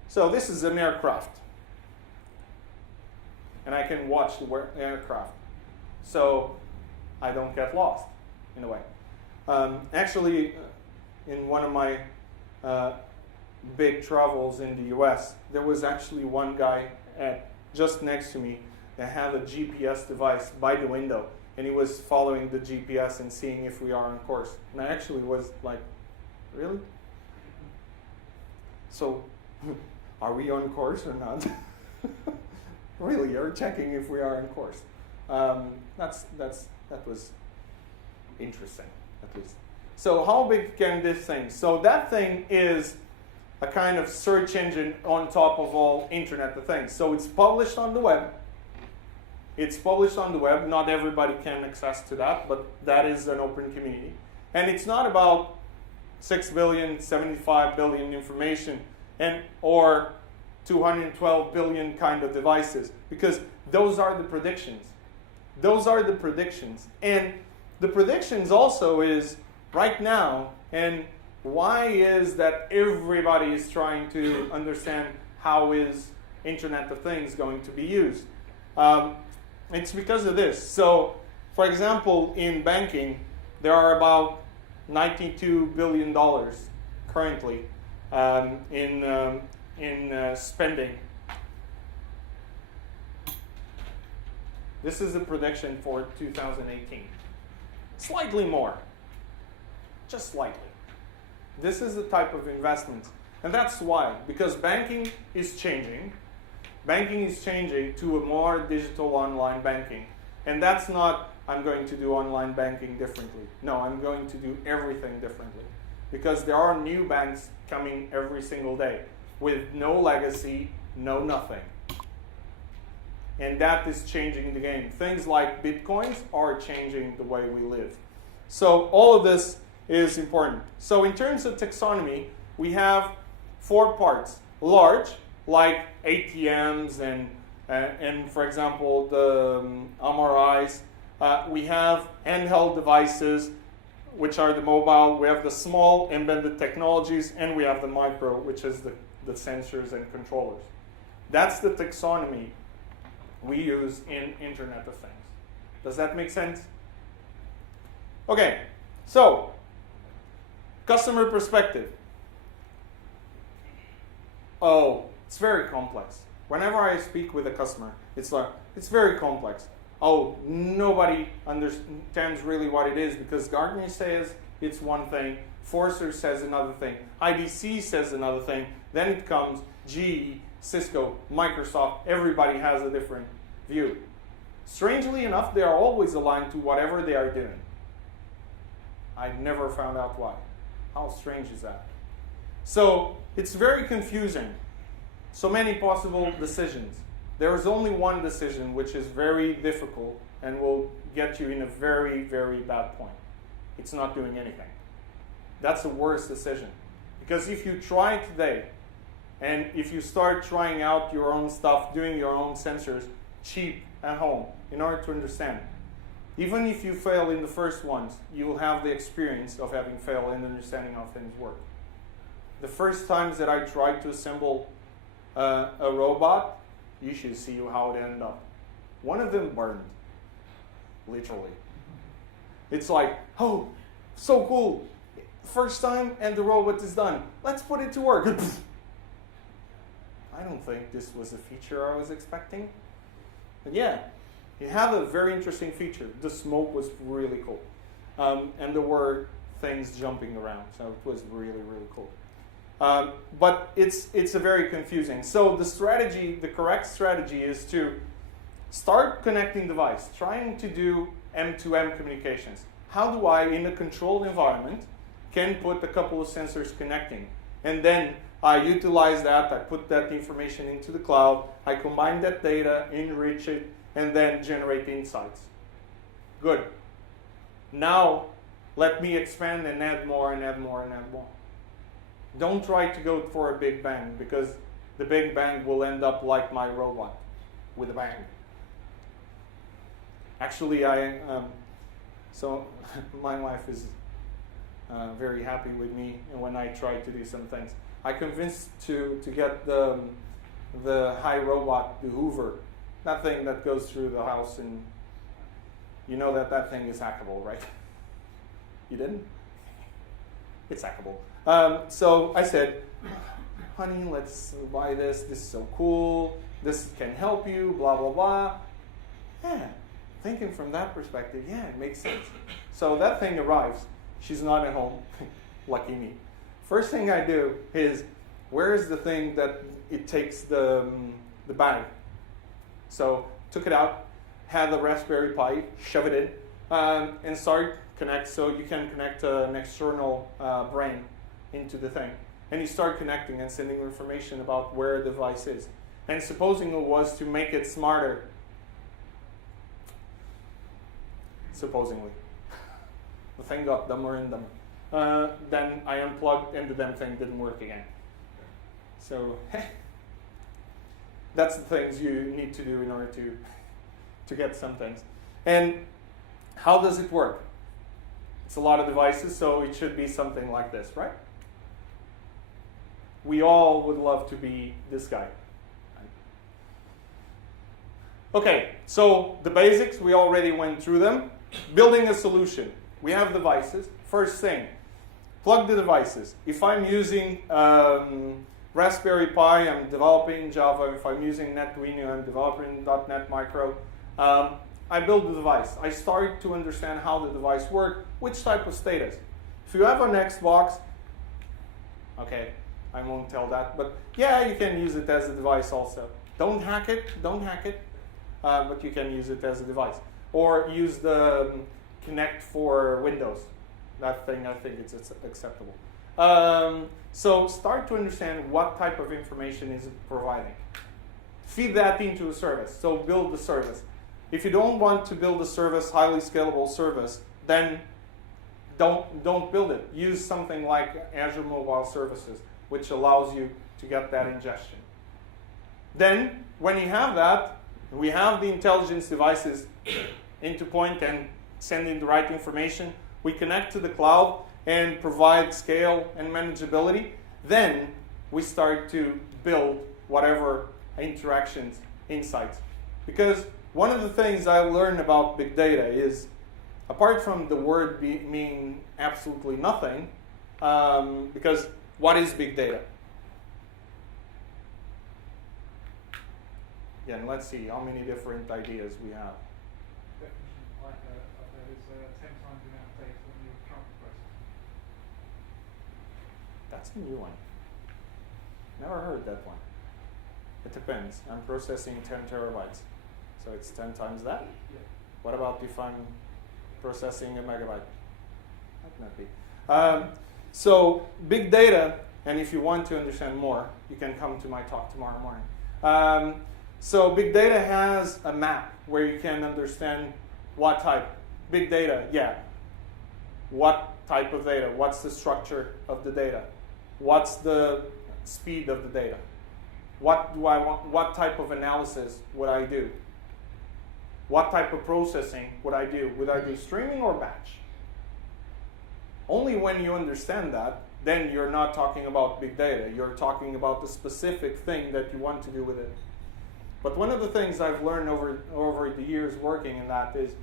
So this is an aircraft. And I can watch the aircraft. So I don't get lost, in a way. Actually, in one of my big travels in the US, there was actually one guy just next to me that had a GPS device by the window, and he was following the GPS and seeing if we are on course. And I actually was like, really? So, are we on course or not? Really, you're checking if we are on course. That was interesting, at least. So how big can this thing? So that thing is a kind of search engine on top of all Internet of Things. So it's published on the web. Not everybody can access to that, but that is an open community. And it's not about 6 billion, 75 billion information or 212 billion kind of devices, because those are the predictions. And the predictions also is right now, and why is that everybody is trying to understand how is Internet of Things going to be used? It's because of this. So, for example, in banking, there are about $92 billion currently in spending. This is a prediction for 2018. Slightly more. Just slightly. This is the type of investment. And that's why. Because banking is changing. Banking is changing to a more digital online banking. And that's not, I'm going to do online banking differently. No, I'm going to do everything differently. Because there are new banks coming every single day with no legacy, no nothing. And that is changing the game. Things like Bitcoins are changing the way we live. So all of this is important. So in terms of taxonomy, we have 4 parts. Large, like ATMs and for example, the MRIs. We have handheld devices, which are the mobile. We have the small embedded technologies, and we have the micro, which is the sensors and controllers. That's the taxonomy we use in Internet of Things. Does that make sense? Okay, so customer perspective. Oh, it's very complex. Whenever I speak with a customer, it's like, it's very complex. Oh, nobody understands really what it is because Gartner says it's one thing, Forrester says another thing, IDC says another thing, then it comes GE, Cisco, Microsoft, everybody has a different view. Strangely enough, they are always aligned to whatever they are doing. I've never found out why. How strange is that? So it's very confusing. So many possible decisions. There is only one decision which is very difficult and will get you in a very, very bad point. It's not doing anything. That's the worst decision. Because if you try today, and if you start trying out your own stuff, doing your own sensors, cheap at home, in order to understand, even if you fail in the first ones, you will have the experience of having failed and understanding how things work. The first times that I tried to assemble a robot, you should see how it ended up. One of them burned, literally. It's like, oh, so cool. First time and the robot is done. Let's put it to work. I don't think this was a feature I was expecting. But yeah, it had a very interesting feature. The smoke was really cool. And there were things jumping around, so it was really, really cool. But it's a very confusing. So the strategy, the correct strategy is to start connecting device, trying to do M2M communications. How do I, in a controlled environment, can put a couple of sensors connecting? And then I utilize that, I put that information into the cloud, I combine that data, enrich it, and then generate insights. Good. Now, let me expand and add more and add more and add more. Don't try to go for a big bang, because the big bang will end up like my robot, with a bang. Actually, so my wife is very happy with me when I try to do some things. I convinced to get the high robot, the Hoover, that thing that goes through the house, and you know that thing is hackable, right? You didn't? It's hackable. So I said, honey, let's buy this. This is so cool. This can help you, blah, blah, blah. Yeah, thinking from that perspective, yeah, it makes sense. So that thing arrives. She's not at home. Lucky me. First thing I do is, where is the thing that it takes the bag? So took it out, had the Raspberry Pi, shove it in, and start connect. So you can connect an external brain into the thing. And you start connecting and sending information about where the device is. And supposing it was to make it smarter. Supposedly. The thing got dumber and dumber. Then I unplugged and the damn thing didn't work again. So that's the things you need to do in order to get some things. And how does it work? It's a lot of devices, so it should be something like this, right? We all would love to be this guy. Okay, so the basics, we already went through them. Building a solution. We have devices. First thing, plug the devices. If I'm using Raspberry Pi, I'm developing Java. If I'm using Arduino, I'm developing .NET Micro. I build the device. I start to understand how the device works, which type of status. If you have an Xbox, okay, I won't tell that, but yeah, you can use it as a device also. Don't hack it, but you can use it as a device. Or use the Connect for Windows. That thing, I think it's acceptable. So start to understand what type of information is it providing. Feed that into a service, so build the service. If you don't want to build a service, highly scalable service, then don't build it. Use something like Azure Mobile Services, which allows you to get that ingestion. Then, when you have that, we have the intelligence devices. into point and send in the right information. We connect to the cloud and provide scale and manageability. Then we start to build whatever interactions, insights. Because one of the things I learned about big data is, apart from the word meaning absolutely nothing, because what is big data? Again, let's see how many different ideas we have. Definition like that is 10 times the amount of data than you currently process. That's a new one. Never heard that one. It depends. I'm processing 10 terabytes. So it's 10 times that? Yeah. What about if I'm processing a megabyte? That might be. So big data, and if you want to understand more, you can come to my talk tomorrow morning. So big data has a map where you can understand what type. Big data, yeah. What type of data? What's the structure of the data? What's the speed of the data? What do I want? What type of analysis would I do? What type of processing would I do? Would I do streaming or batch? Only when you understand that, then you're not talking about big data. You're talking about the specific thing that you want to do with it. But one of the things I've learned over the years working in that is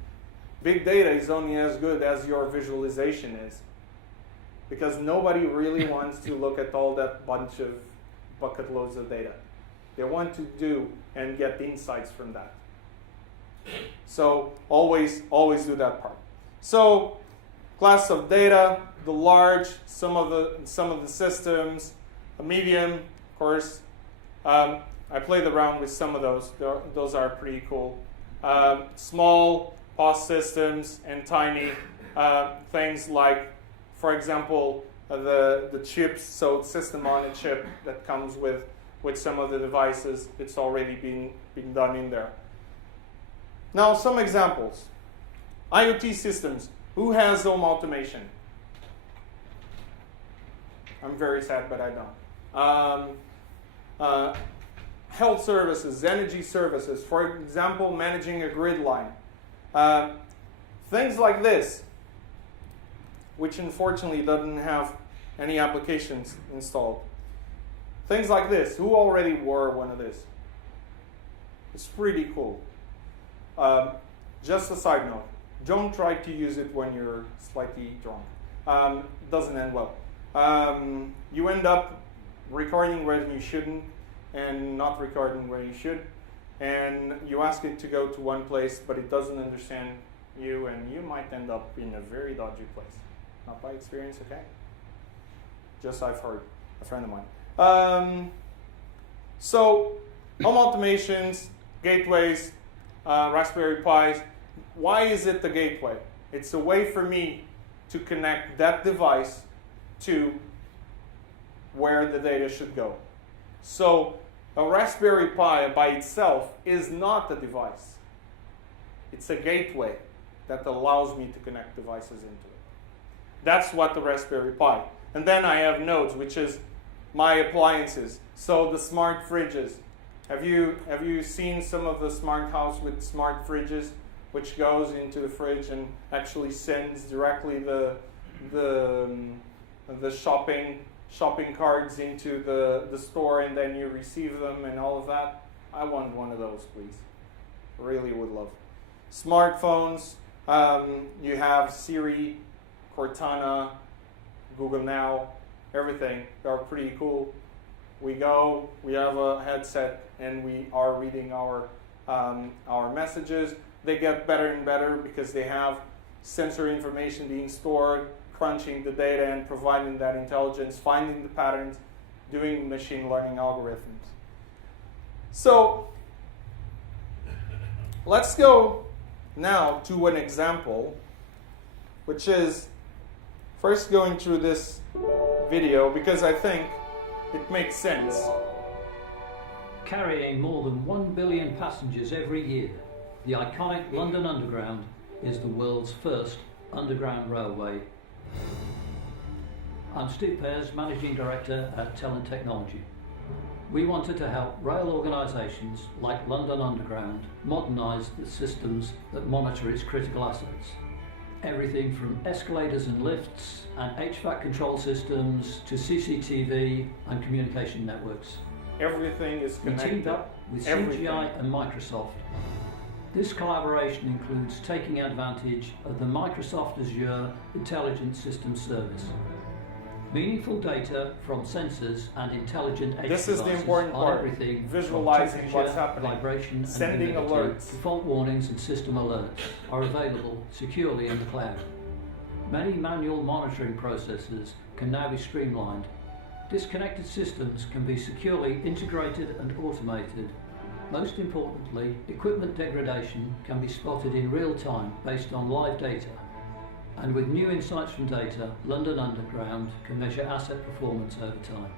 big data is only as good as your visualization is. Because nobody really wants to look at all that bunch of bucket loads of data. They want to do and get insights from that. So always do that part. So class of data, the large, some of the systems, a medium, of course. I played around with some of those. Those are pretty cool. Small POS systems and tiny things like, for example, the chips. So system on a chip that comes with some of the devices. It's already been done in there. Now some examples. IoT systems. Who has home automation? I'm very sad, but I don't. Health services, energy services, for example, managing a grid line. Things like this, which unfortunately doesn't have any applications installed. Things like this. Who already wore one of this? It's pretty cool. Just a side note. Don't try to use it when you're slightly drunk. Doesn't end well. You end up recording where you shouldn't and not recording where you should. And you ask it to go to one place, but it doesn't understand you, and you might end up in a very dodgy place. Not by experience, okay? Just I've heard, a friend of mine. So, home automations, gateways, Raspberry Pis. Why is it the gateway? It's a way for me to connect that device to where the data should go. So a Raspberry Pi by itself is not a device. It's a gateway that allows me to connect devices into it. That's what the Raspberry Pi. And then I have nodes, which is my appliances. So the smart fridges. Have you seen some of the smart house with smart fridges, which goes into the fridge and actually sends directly the shopping cards into the store, and then you receive them and all of that? I want one of those, please. Really would love. Smartphones, you have Siri, Cortana, Google Now, everything. They're pretty cool. We have a headset, and we are reading our messages. They get better and better because they have sensor information being stored, crunching the data and providing that intelligence, finding the patterns, doing machine learning algorithms. So let's go now to an example, which is first going through this video because I think it makes sense. Carrying more than 1 billion passengers every year, the iconic London Underground is the world's first underground railway. I'm Steve Pears, Managing Director at Technolog. We wanted to help rail organisations like London Underground modernise the systems that monitor its critical assets. Everything from escalators and lifts and HVAC control systems to CCTV and communication networks. Everything is We connected. teamed up with Everything. CGI and Microsoft. This collaboration includes taking advantage of the Microsoft Azure Intelligent Systems Service. Meaningful data from sensors and intelligent edge This is the devices important on part. everything from Visualizing temperature, what's happening. vibration and Sending humidity alerts. to fault warnings and system alerts are available securely in the cloud. Many manual monitoring processes can now be streamlined. Disconnected systems can be securely integrated and automated. Most importantly, equipment degradation can be spotted in real time based on live data. And with new insights from data, London Underground can measure asset performance over time.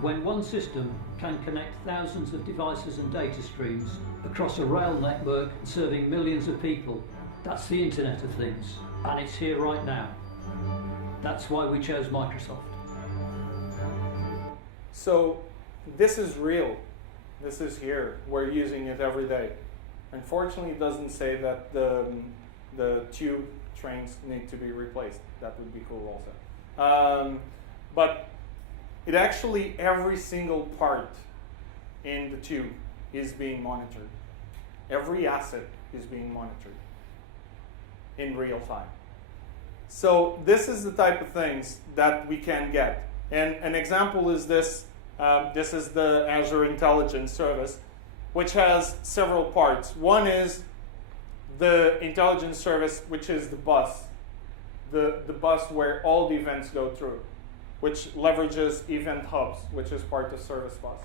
When one system can connect thousands of devices and data streams across a rail network serving millions of people, that's the Internet of Things, and it's here right now. That's why we chose Microsoft. So this is real. This is here. We're using it every day. Unfortunately, it doesn't say that the tube trains need to be replaced. That would be cool also. But it actually, every single part in the tube is being monitored. Every asset is being monitored in real time. So this is the type of things that we can get. And an example is this. This is the Azure Intelligence Service, which has several parts. One is the intelligence service, which is the bus. The bus where all the events go through, which leverages event hubs, which is part of service bus.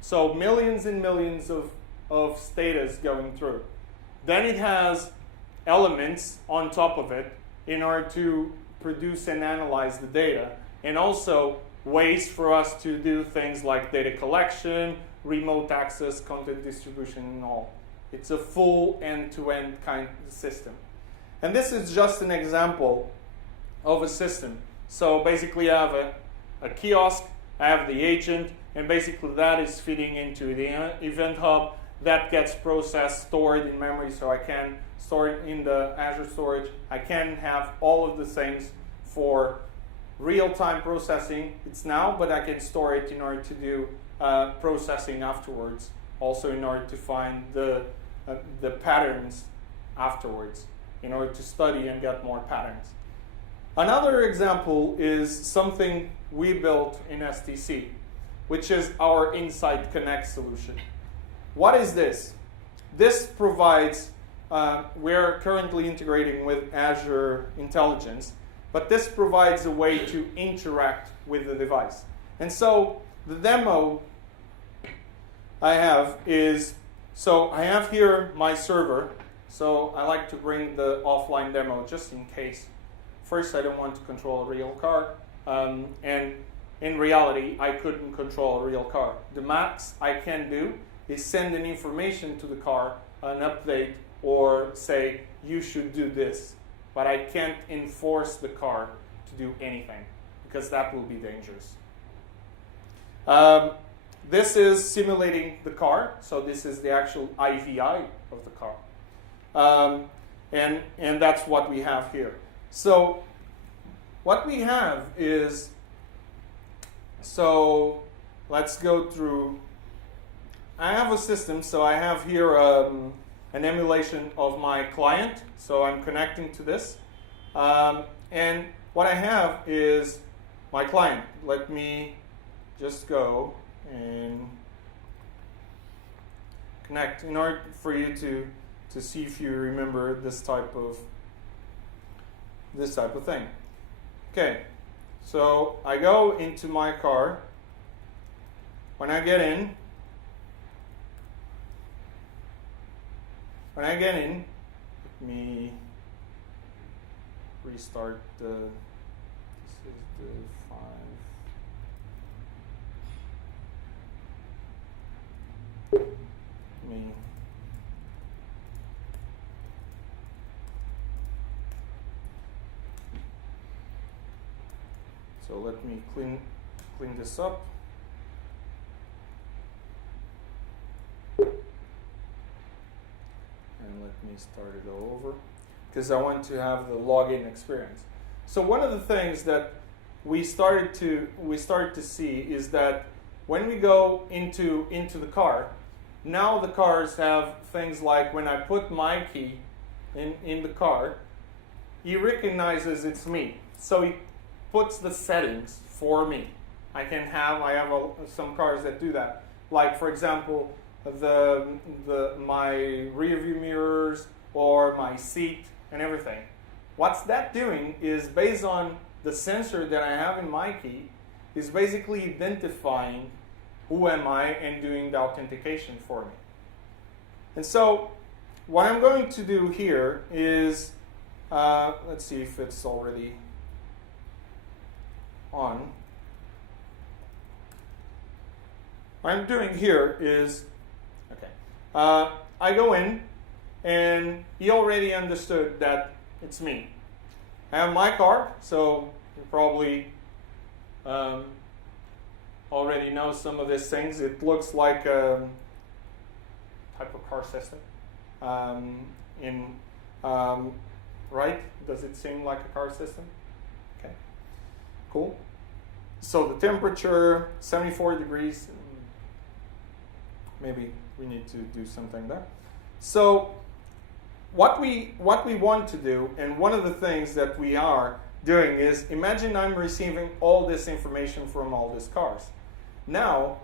So millions and millions of status going through. Then it has elements on top of it in order to produce and analyze the data, and also ways for us to do things like data collection, remote access, content distribution, and all. It's a full end-to-end kind of system. And this is just an example of a system. So basically I have a kiosk, I have the agent, and basically that is feeding into the event hub that gets processed, stored in memory, so I can store it in the Azure storage. I can have all of the things for real-time processing. It's now, but I can store it in order to do processing afterwards, also in order to find the patterns afterwards, in order to study and get more patterns. Another example is something we built in STC, which is our Insight Connect solution. What is this? This provides, we're currently integrating with Azure Intelligence, but this provides a way to interact with the device. And so the demo I have is, so I have here my server. So I like to bring the offline demo just in case. First, I don't want to control a real car. And in reality, I couldn't control a real car. The max I can do is send an information to the car, an update, or say, you should do this. But I can't enforce the car to do anything, because that will be dangerous. This is simulating the car. So this is the actual IVI of the car. And that's what we have here. So what we have is, so let's go through. I have a system, so I have here an emulation of my client. So I'm connecting to this. And what I have is my client. Let me just go and connect in order for you to see if you remember this type of thing. Okay, so I go into my car. When I get in, let me restart this is the 5. So let me clean clean this up. And let me start it all over, because I want to have the login experience. So one of the things that we started to see is that when we go into the car, now the cars have things like when I put my key in the car, he recognizes it's me. So he puts the settings for me. I have some cars that do that. Like, for example, my rear view mirrors or my seat and everything. What's that doing is, based on the sensor that I have in my key, is basically identifying who am I and doing the authentication for me. And so what I'm going to do here is, let's see if it's already on. What I'm doing here is, I go in, and he already understood that it's me. I have my car, so you probably already know some of these things. It looks like a type of car system. Right? Does it seem like a car system? Okay, cool. So the temperature, 74 degrees. Maybe we need to do something there. So what we want to do, and one of the things that we are doing is, imagine I'm receiving all this information from all these cars. Now,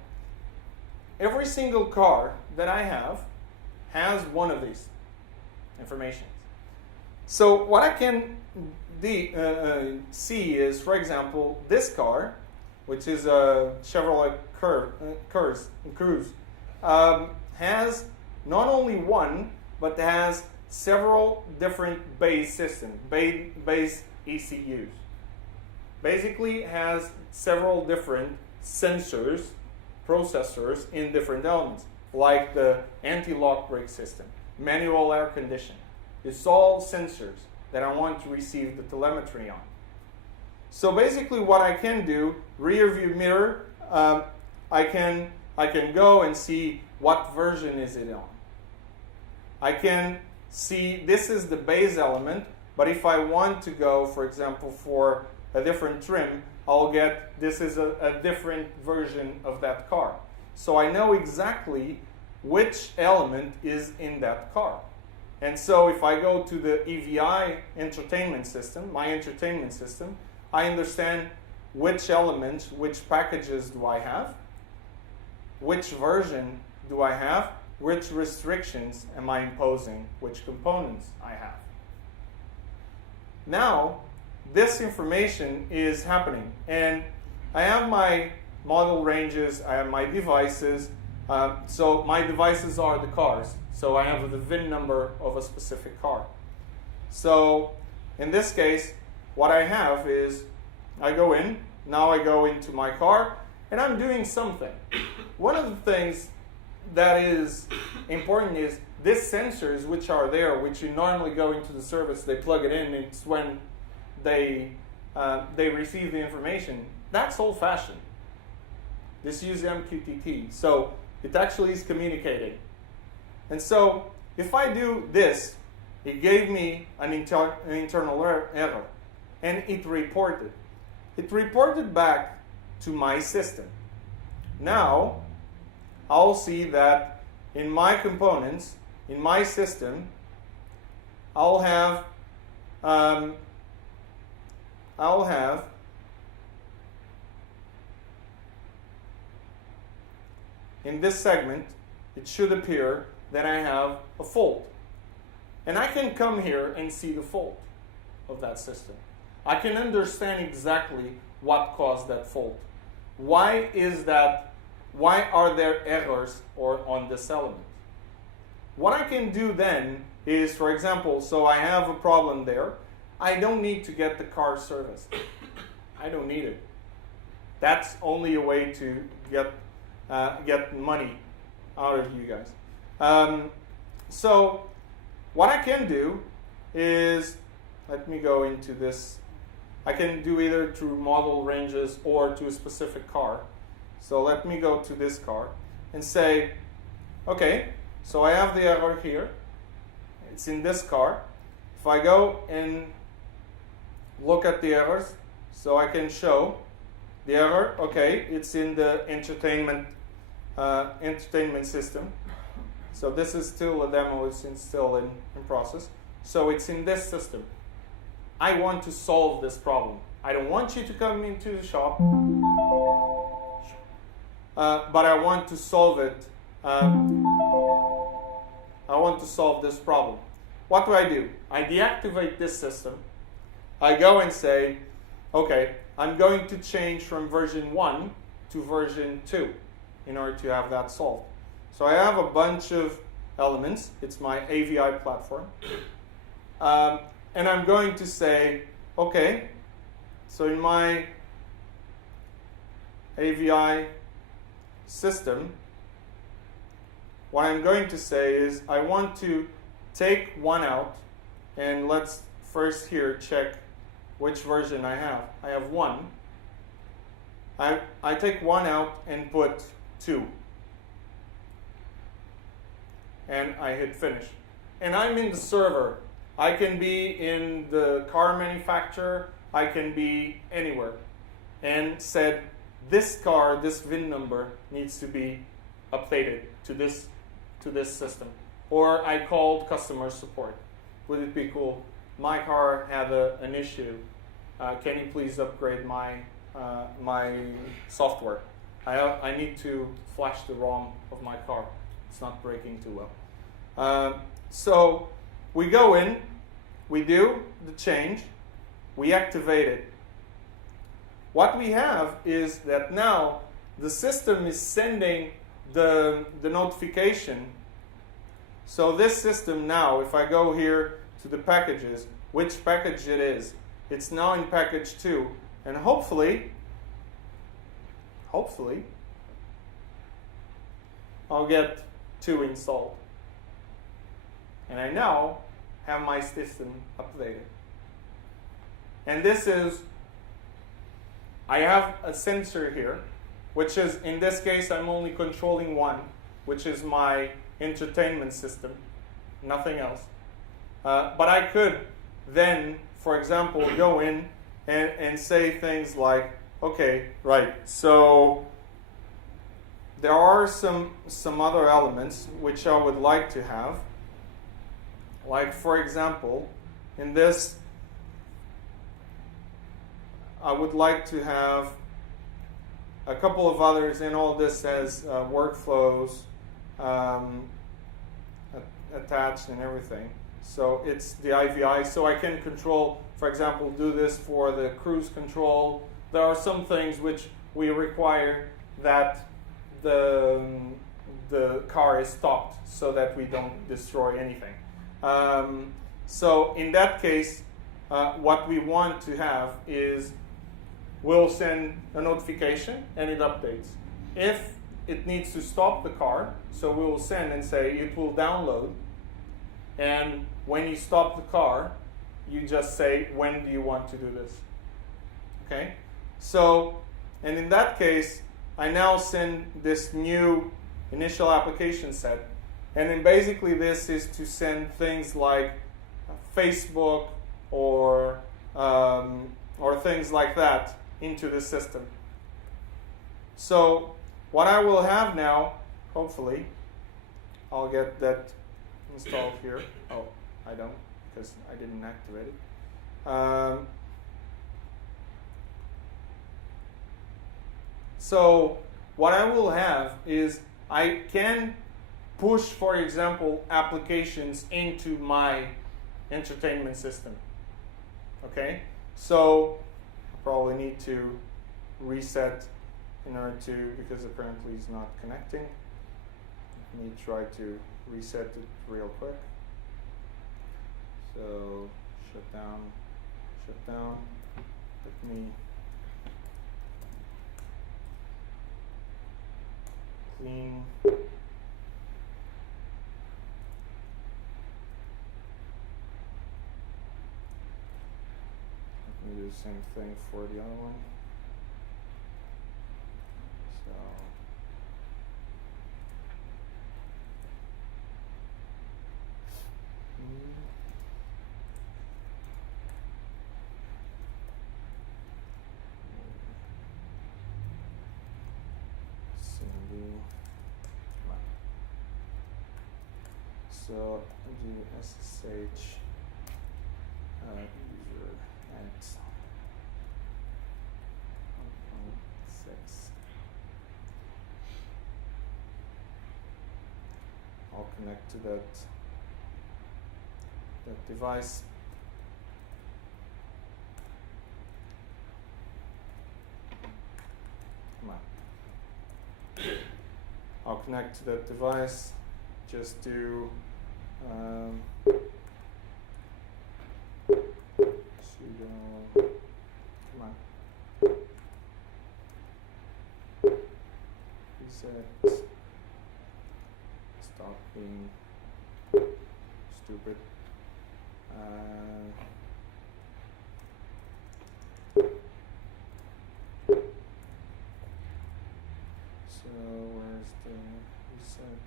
every single car that I have has one of these information. So what I can see is, for example, this car, which is a Chevrolet Cruze, has not only one, but has several different base systems, base ECUs. Basically, it has several different sensors, processors in different elements, like the anti-lock brake system, manual air conditioning. It's all sensors that I want to receive the telemetry on. So basically, what I can do, rear view mirror, I can go and see what version is it on. I can see this is the base element, but if I want to go, for example, for a different trim, I'll get this is a different version of that car. So I know exactly which element is in that car. And so if I go to the EVI entertainment system, my entertainment system, I understand which elements, which packages do I have, which version do I have, which restrictions am I imposing, which components I have. Now, this information is happening, and I have my model ranges, I have my devices. So my devices are the cars. So I have the VIN number of a specific car. So in this case, what I have is, I go in, now I go into my car, and I'm doing something. One of the things that is important is these sensors which are there, which you normally go into the service, they plug it in, it's when they receive the information. That's old-fashioned. This uses MQTT, so it actually is communicating. And so if I do this, it gave me an internal error, and it reported. It reported back to my system. Now, I'll see that in my components, in my system, I'll have in this segment, it should appear that I have a fault. And I can come here and see the fault of that system. I can understand exactly what caused that fault. Why is that? Why are there errors on this element? What I can do then is, for example, so I have a problem there. I don't need to get the car serviced. I don't need it. That's only a way to get money out of you guys. So what I can do is, let me go into this I can do either through model ranges or to a specific car. So let me go to this car and say, okay, so I have the error here. It's in this car. If I go and look at the errors, so I can show the error, okay, it's in the entertainment system. So this is still a demo, it's still in process. So it's in this system. I want to solve this problem. I don't want you to come into the shop, but I want to solve it. I want to solve this problem. What do? I deactivate this system. I go and say, okay, I'm going to change from version 1 to version 2 in order to have that solved. So I have a bunch of elements. It's my AVI platform. And I'm going to say, okay, so in my AVI system, what I'm going to say is I want to take one out, and let's first here check which version I have. I have 1. I take 1 out and put 2. And I hit finish. And I'm in the server. I can be in the car manufacturer. I can be anywhere. And said, this car, this VIN number needs to be updated to this system. Or I called customer support. Would it be cool? My car had an issue. Can you please upgrade my software? I need to flash the ROM of my car. It's not breaking too well. So we go in, we do the change, we activate it. What we have is that now the system is sending the notification. So this system now, if I go here to the packages, which package it is, it's now in package 2, and hopefully, I'll get 2 installed. And I now have my system updated. And this is, I have a sensor here, which is, in this case, I'm only controlling 1, which is my entertainment system, nothing else. But I could then, for example, go in and say things like, okay, right, so there are some other elements which I would like to have. Like, for example, in this, I would like to have a couple of others, and all this as workflows attached and everything. So it's the IVI, so I can control, for example, do this for the cruise control. There are some things which we require that the car is stopped so that we don't destroy anything. So in that case, what we want to have is we'll send a notification and it updates. If it needs to stop the car, so we will send and say it will download, and when you stop the car, you just say, when do you want to do this? Okay? So, and in that case, I now send this new initial application set, and then basically this is to send things like Facebook or things like that into the system. So what I will have now, hopefully, I'll get that installed here. Oh, I don't, because I didn't activate it. So what I will have is I can push, for example, applications into my entertainment system. Okay? So I probably need to reset in order to, because apparently it's not connecting. Let me try to reset it real quick. So shut down. Let me clean. Let Let me do the same thing for the other one. So Cindy. So do SSH user at 1.6. I'll connect to that device. Come on. I'll connect to that device. Just do sudo, come on, reset, stop being stupid, so where's the reset?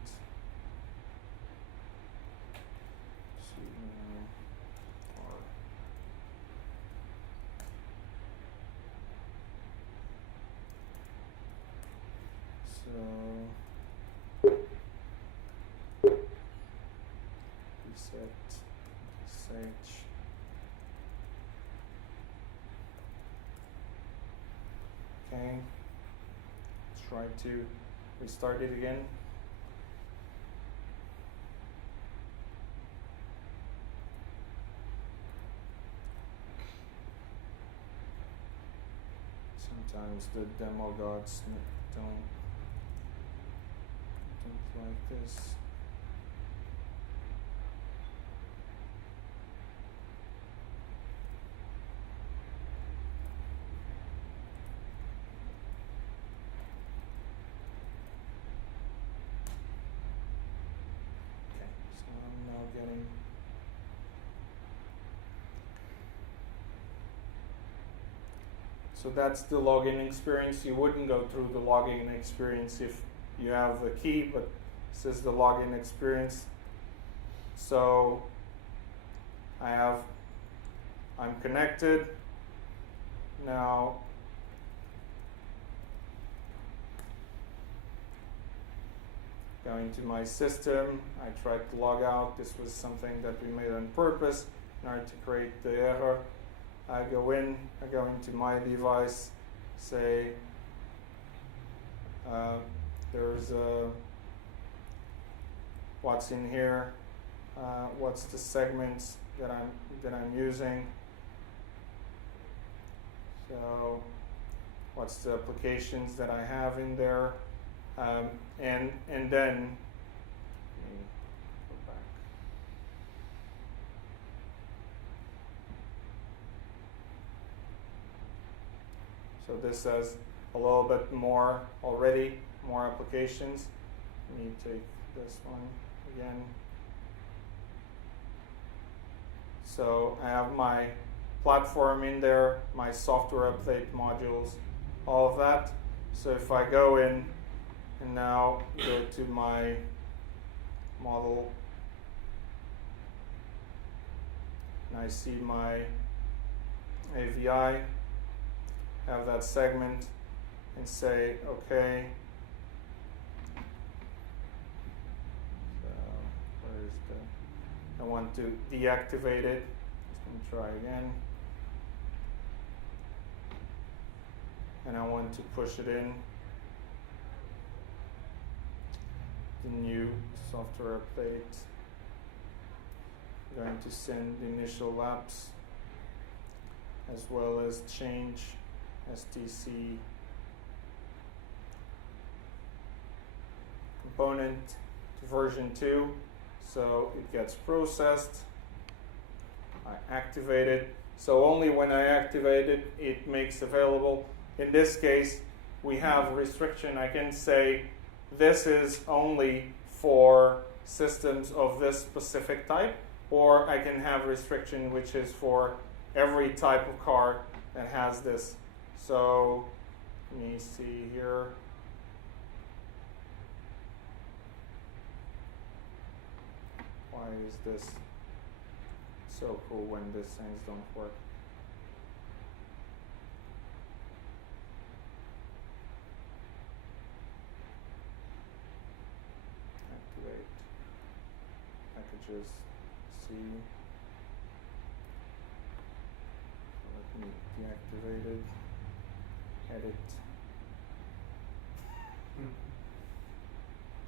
Reset SH. Okay, try to restart it again. Sometimes the demo gods don't like this. Okay, so I'm now getting so that's the login experience. You wouldn't go through the login experience if you have the key, but this is the login experience. So I'm connected. Now going to my system, I tried to log out. This was something that we made on purpose in order to create the error. I go into my device, say there's what's in here, what's the segments that I'm using. So what's the applications that I have in there, and then let me go back. So this says a little bit more already, more applications. Let me take this one again. So I have my platform in there, my software update modules, all of that. So if I go in and now go to my model, and I see my AVI, have that segment, and say, okay, so where is I want to deactivate it. Just going to try again. And I want to push it in. The new software update. I'm going to send the initial lapse as well as change STC component to version 2. So it gets processed. I activate it. So only when I activate it, it makes available. In this case, we have a restriction. I can say this is only for systems of this specific type, or I can have restriction which is for every type of car that has this. So let me see here. Why is this so cool when these things don't work? Activate packages. C. Let me deactivate it. Edit.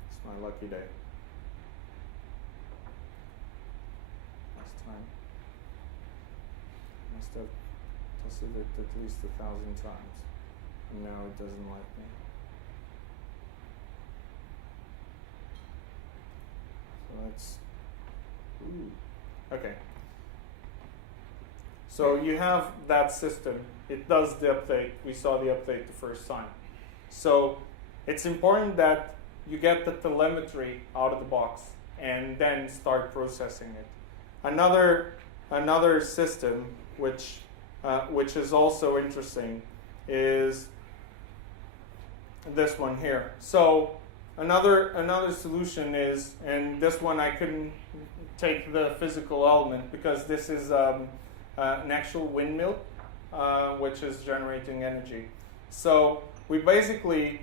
It's my lucky day. Last time. Must have tested it at least 1,000 times. And now it doesn't like me. So let's. Ooh. Okay. So you have that system. It does the update. We saw the update the first time. So it's important that you get the telemetry out of the box and then start processing it. Another system which is also interesting is this one here. So another solution is, and this one I couldn't take the physical element because this is an actual windmill which is generating energy. So we basically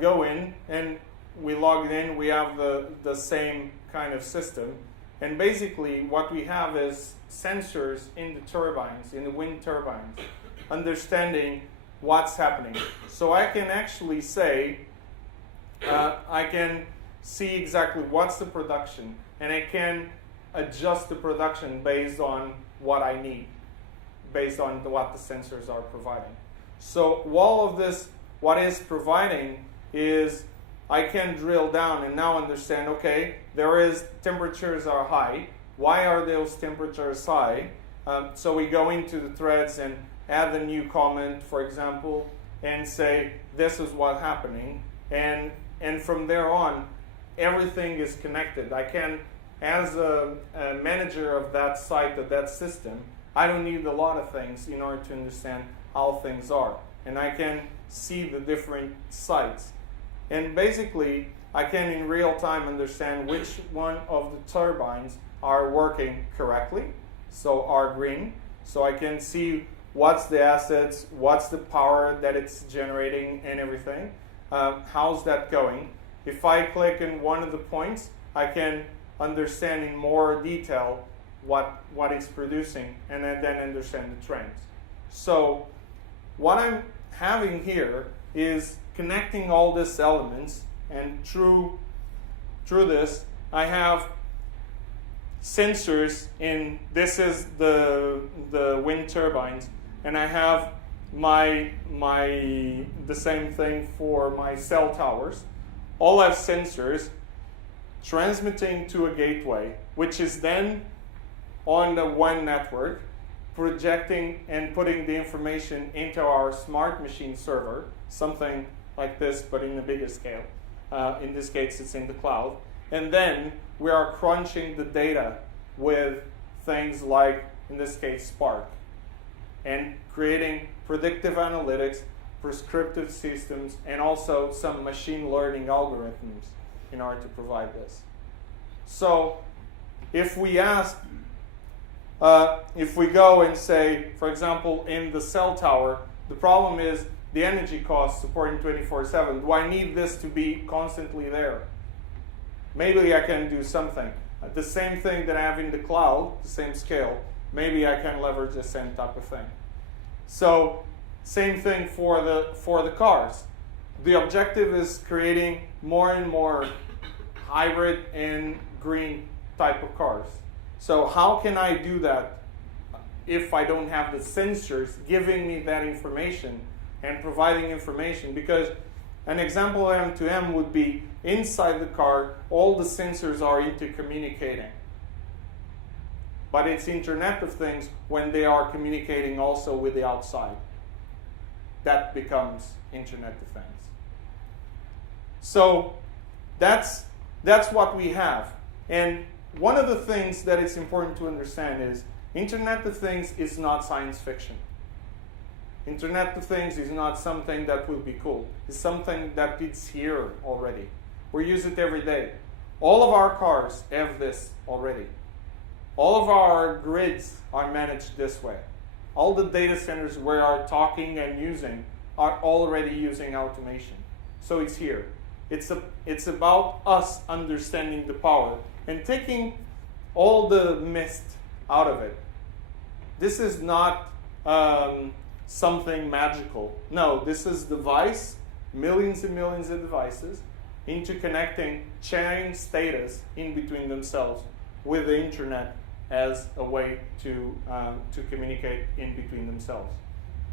go in and we log in. We have the same kind of system, and basically what we have is sensors in the turbines, in the wind turbines, understanding what's happening. So I can actually say, I can see exactly what's the production, and I can adjust the production based on what I need, based on what the sensors are providing. So all of this, what is providing is I can drill down and now understand, okay, temperatures are high. Why are those temperatures high? So we go into the threads and add a new comment, for example, and say, this is what's happening. And from there on, everything is connected. I can, as a manager of that site, of that system, I don't need a lot of things in order to understand how things are. And I can see the different sites. And basically, I can in real time understand which one of the turbines are working correctly, so are green. So I can see what's the assets, what's the power that it's generating and everything. How's that going? If I click in one of the points, I can understand in more detail what it's producing and then understand the trends. So what I'm having here is connecting all these elements, and through this I have sensors in, this is the wind turbines, and I have the same thing for my cell towers. All have sensors transmitting to a gateway, which is then on the one network, projecting and putting the information into our smart machine server, something like this, but in a bigger scale. In this case, it's in the cloud. And then we are crunching the data with things like, in this case, Spark, and creating predictive analytics, prescriptive systems, and also some machine learning algorithms in order to provide this. So if we go and say, for example, in the cell tower, the problem is the energy cost supporting 24/7. Do I need this to be constantly there? Maybe I can do something. The same thing that I have in the cloud, the same scale, maybe I can leverage the same type of thing. So same thing for the cars. The objective is creating more and more hybrid and green type of cars. So how can I do that if I don't have the sensors giving me that information and providing information? Because an example of M2M would be inside the car, all the sensors are intercommunicating. But it's Internet of Things when they are communicating also with the outside. That becomes Internet of Things. So that's what we have. And one of the things that it's important to understand is Internet of Things is not science fiction. Internet of Things is not something that will be cool. It's something that is here already. We use it every day. All of our cars have this already. All of our grids are managed this way. All the data centers we are talking and using are already using automation. So it's here. It's about us understanding the power and taking all the mist out of it. This is not something magical. No, this is device, millions and millions of devices, interconnecting, sharing status in between themselves with the internet as a way to communicate in between themselves.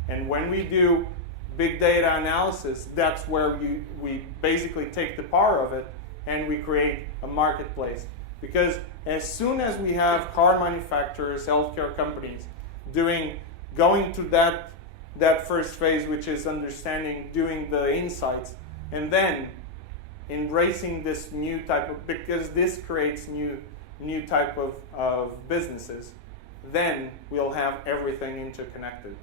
And when we do big data analysis, that's where we basically take the power of it and we create a marketplace. Because as soon as we have car manufacturers, healthcare companies going to that first phase, which is understanding, doing the insights, and then embracing this new type of, because this creates new type of businesses, then we'll have everything interconnected.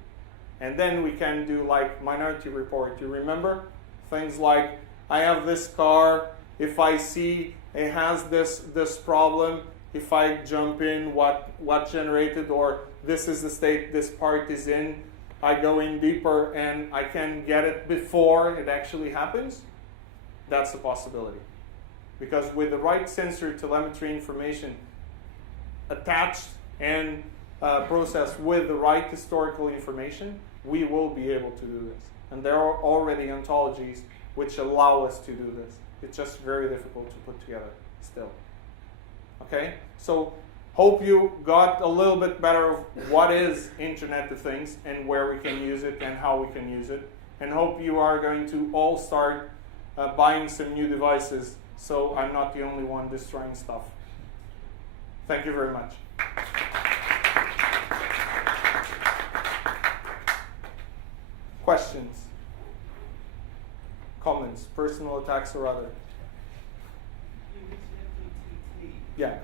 And then we can do like Minority Report. You remember? Things like, I have this car, if I see it has this problem, if I jump in, what generated, or this is the state this part is in, I go in deeper and I can get it before it actually happens. That's a possibility. Because with the right sensor telemetry information attached and processed with the right historical information, we will be able to do this. And there are already ontologies which allow us to do this. It's just very difficult to put together still. Okay? So hope you got a little bit better of what is Internet of Things and where we can use it and how we can use it. And hope you are going to all start buying some new devices so I'm not the only one destroying stuff. Thank you very much. Questions? Comments? Personal attacks or other? Yeah.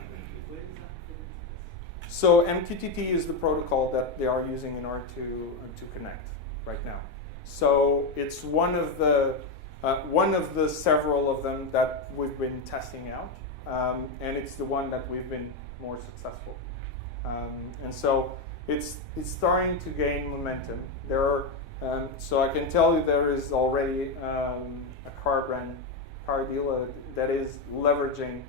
So MQTT is the protocol that they are using in order to connect right now. So it's one of the several of them that we've been testing out, and it's the one that we've been more successful. And so it's starting to gain momentum. There are so I can tell you there is already a car dealer that is leveraging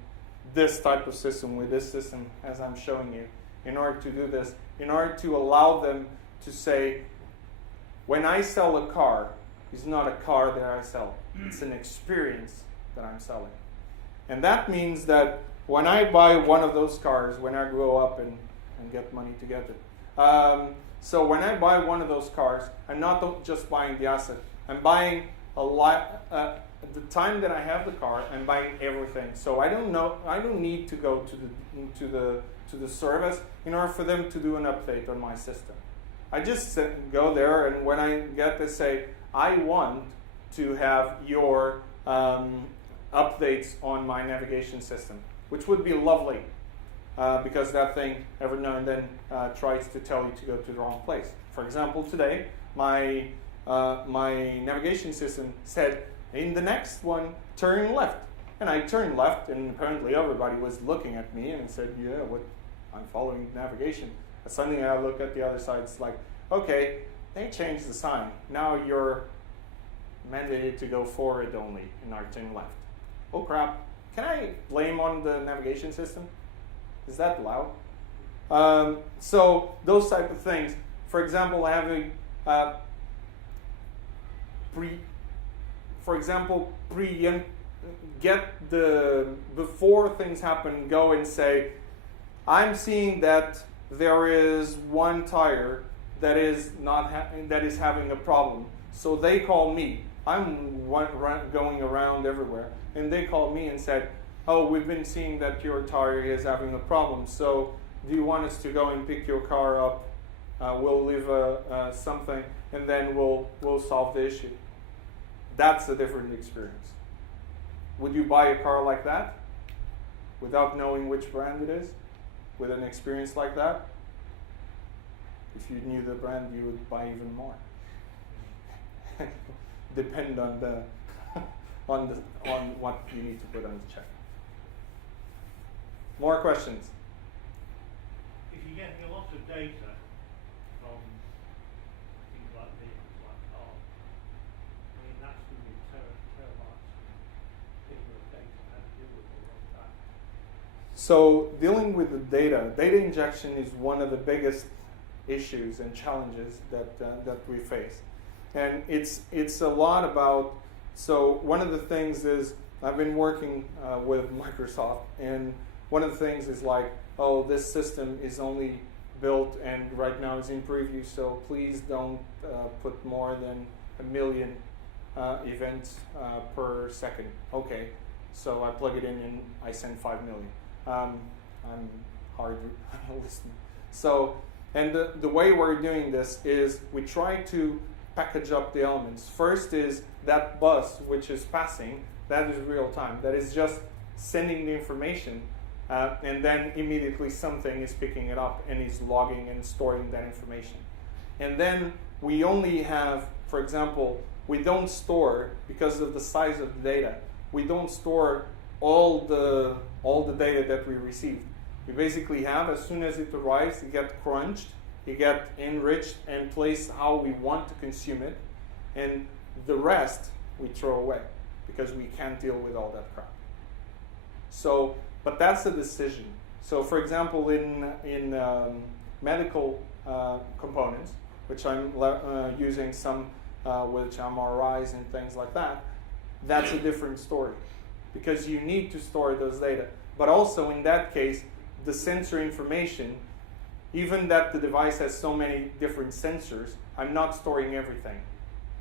this type of system with this system as I'm showing you in order to do this, in order to allow them to say, when I sell a car, it's not a car that I sell, it's an experience that I'm selling. And that means that when I buy one of those cars, when I grow up and get money to get it, so when I buy one of those cars, I'm not just buying the asset. I'm buying a lot. At the time that I have the car, I'm buying everything. So I don't need to go to the service in order for them to do an update on my system. I just go there, and when I get to say, I want to have your updates on my navigation system, which would be lovely. Because that thing every now and then tries to tell you to go to the wrong place. For example, today my navigation system said, in the next one, turn left. And I turned left, and apparently everybody was looking at me and said, yeah, what? I'm following navigation. And suddenly I look at the other side, it's like, okay, they changed the sign. Now you're mandated to go forward only and not turn left. Oh crap, can I blame on the navigation system? Is that allowed? So those type of things. For example, having before things happen, go and say, I'm seeing that there is one tire that is having a problem. So they call me. I'm going around everywhere, and they called me and said, oh, we've been seeing that your tire is having a problem. So do you want us to go and pick your car up? We'll leave something, and then we'll solve the issue. That's a different experience. Would you buy a car like that without knowing which brand it is? With an experience like that? If you knew the brand, you would buy even more. Depend on the on what you need to put on the check. More questions? If you're getting a lot of data from things like vehicles, like cars, I mean, that's going to be terabytes of data. How to deal with all of that? So dealing with the data injection is one of the biggest issues and challenges that we face. And it's a lot about, so one of the things is, I've been working with Microsoft, and one of the things is like, oh, this system is only built and right now is in preview, so please don't put more than 1 million events per second. Okay, so I plug it in and I send 5 million. I'm hard listening. So, and the way we're doing this is we try to package up the elements. First is that bus which is passing, that is real time. That is just sending the information, and then immediately something is picking it up and is logging and storing that information. And then we only have, for example, we don't store, because of the size of the data, we don't store all the data that we received. We basically have, as soon as it arrives, it gets crunched, it gets enriched and placed how we want to consume it, and the rest we throw away because we can't deal with all that crap. So, but that's a decision. So, for example, in medical components, which I'm using some with MRIs and things like that, that's a different story because you need to store those data. But also in that case, the sensor information, even that the device has so many different sensors, I'm not storing everything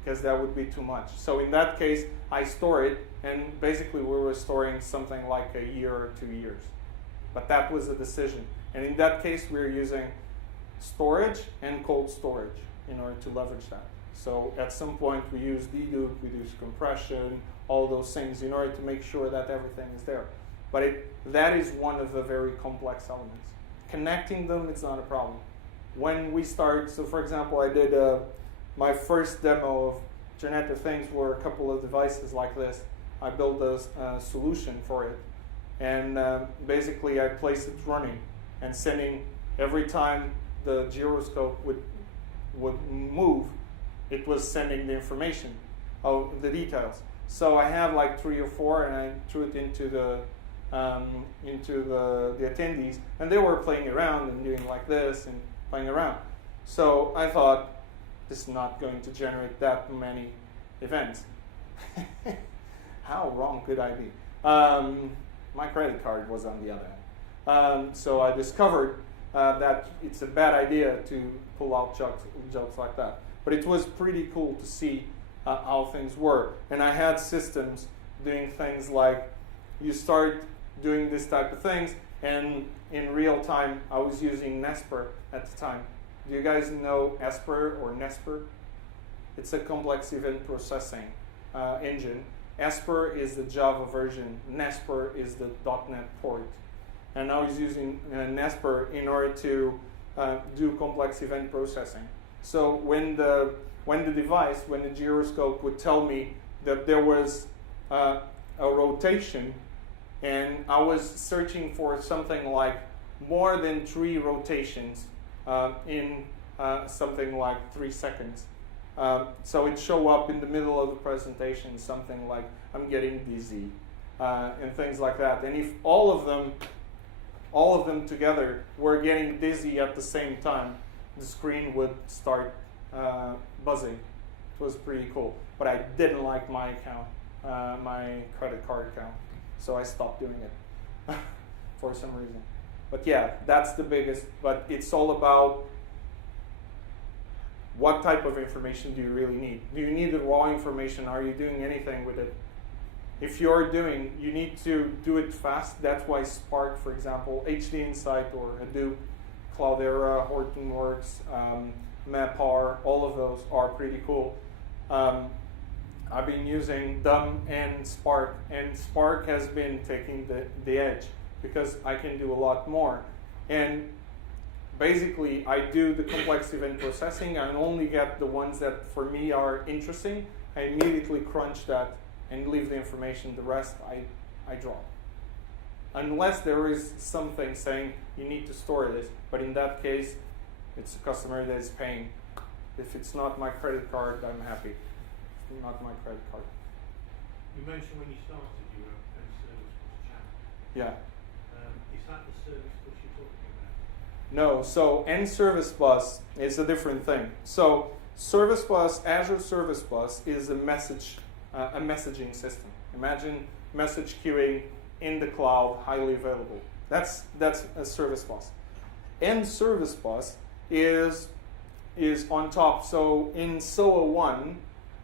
because that would be too much. So in that case, I store it, and basically we were storing something like a year or 2 years. But that was a decision. And in that case, we were using storage and cold storage in order to leverage that. So at some point, we use dedupe, we use compression, all those things in order to make sure that everything is there. But that is one of the very complex elements. Connecting them, it's not a problem. When we start, so for example, I did my first demo of Internet of Things were a couple of devices like this. I built a solution for it. And basically, I placed it running and sending every time the gyroscope would move, it was sending the information of the details. So I have like 3 or 4, and I threw it into the attendees, and they were playing around and doing like this and playing around. So I thought, this is not going to generate that many events. How wrong could I be? My credit card was on the other end. So I discovered that it's a bad idea to pull out jokes like that. But it was pretty cool to see how things were. And I had systems doing things like, you start doing this type of things, and in real time, I was using Nesper at the time. Do you guys know Esper or Nesper? It's a complex event processing engine. Esper is the Java version. Nesper is the .NET port. And I was using Nesper in order to do complex event processing. So when the gyroscope would tell me that there was a rotation, and I was searching for something like more than 3 rotations in something like 3 seconds. So it show up in the middle of the presentation, something like, I'm getting dizzy, and things like that. And if all of them together were getting dizzy at the same time, the screen would start buzzing. It was pretty cool. But I didn't like my account, my credit card account. So I stopped doing it for some reason. But yeah, that's the biggest. But it's all about what type of information do you really need? Do you need the raw information? Are you doing anything with it? If you're doing, you need to do it fast. That's why Spark, for example, HD Insight or Hadoop, Cloudera, Hortonworks, MapR, all of those are pretty cool. I've been using them and Spark has been taking the edge because I can do a lot more. And basically I do the complex event processing and only get the ones that for me are interesting. I immediately crunch that and leave the information. The rest I drop. Unless there is something saying you need to store this, but in that case, it's a customer that is paying. If it's not my credit card, I'm happy. It's not my credit card. You mentioned when you started you were a service bus channel. Yeah. Is that the service bus you're talking about? No, so N Service Bus is a different thing. So Service Bus, Azure Service Bus is a messaging system. Imagine message queuing in the cloud, highly available. That's a Service Bus. N Service Bus is on top. So in SOA 1,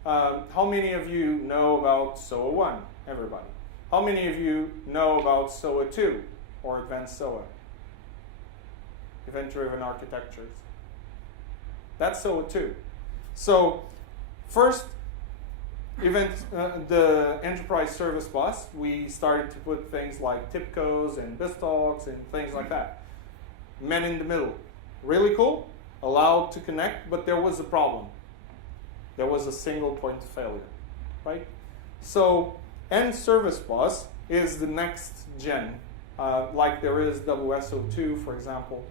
how many of you know about SOA 1? Everybody. How many of you know about SOA 2 or Advanced SOA? Event-driven architectures. That's SOA 2. So first, the Enterprise Service Bus, we started to put things like TIPCOs and BizTalks and things like that. Men in the middle. Really cool, allowed to connect, but there was a problem. There was a single point of failure, right? So N Service Bus is the next gen, like there is WSO2, for example,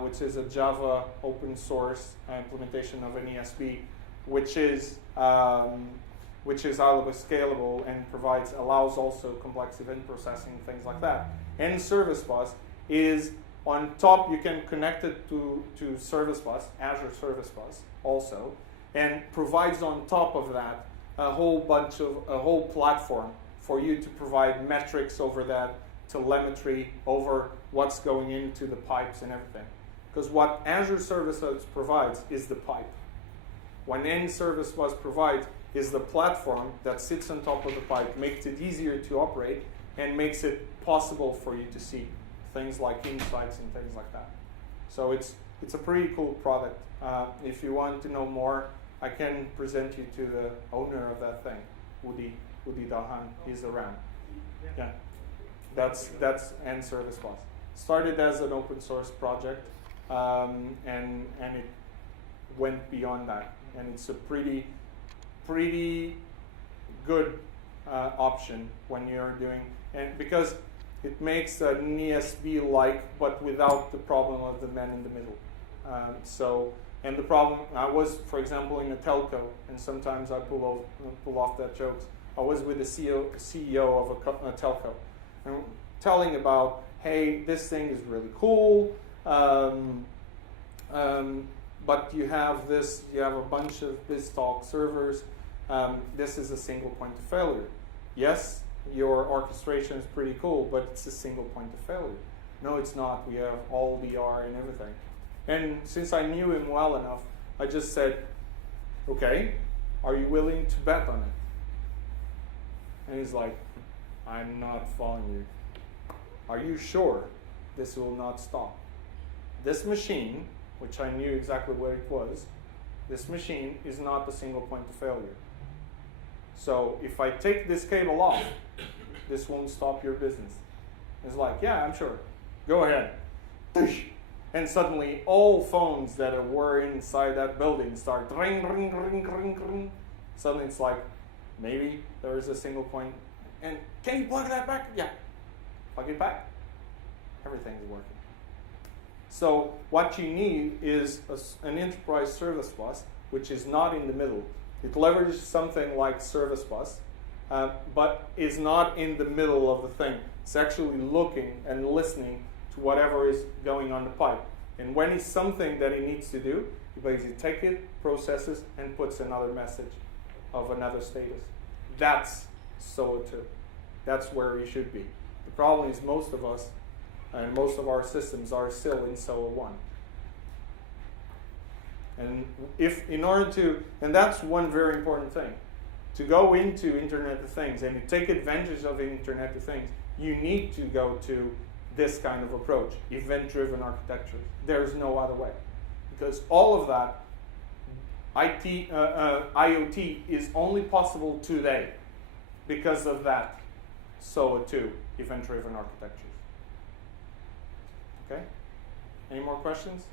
which is a Java open source implementation of an ESB, which is highly scalable and allows also complex event processing, things like that. N Service Bus is on top. You can connect it to Service Bus, Azure Service Bus also, and provides on top of that a whole platform for you to provide metrics over that, telemetry over what's going into the pipes and everything. Because what Azure Service Bus provides is the pipe. What N Service Bus provides is the platform that sits on top of the pipe, makes it easier to operate, and makes it possible for you to see things like insights and things like that. So it's a pretty cool product. If you want to know more, I can present you to the owner of that thing, Udi Dahan. He's around. Yeah, that's N Service Bus. Started as an open source project, and it went beyond that, and it's a pretty good option when you're doing, and because it makes an ESB-like, but without the problem of the man in the middle. And the problem, I was, for example, in a telco, and sometimes I pull off that jokes. I was with the CEO of a telco, and telling about, hey, this thing is really cool, but you have a bunch of BizTalk servers. This is a single point of failure. Yes, your orchestration is pretty cool, but it's a single point of failure. No, it's not. We have all DR and everything. And since I knew him well enough, I just said, okay, are you willing to bet on it? And he's like, I'm not following you. Are you sure this will not stop? This machine, which I knew exactly what it was, this machine is not a single point of failure. So if I take this cable off, this won't stop your business. It's like, yeah, I'm sure. Go ahead. And suddenly all phones that were inside that building start ring, ring, ring, ring, ring. Suddenly it's like, maybe there is a single point. And can you plug that back? Yeah. Plug it back. Everything's working. So what you need is an enterprise service bus, which is not in the middle. It leverages something like Service Bus, but is not in the middle of the thing. It's actually looking and listening to whatever is going on the pipe. And when it's something that it needs to do, you basically take it, processes, and puts another message of another status. That's SOA 2. That's where we should be. The problem is most of us and most of our systems are still in SOA 1. And and that's one very important thing. To go into Internet of Things and to take advantage of Internet of Things, you need to go to this kind of approach, event-driven architecture. There's no other way. Because all of that, IoT is only possible today because of that SOA 2, event-driven architectures. Okay? Any more questions?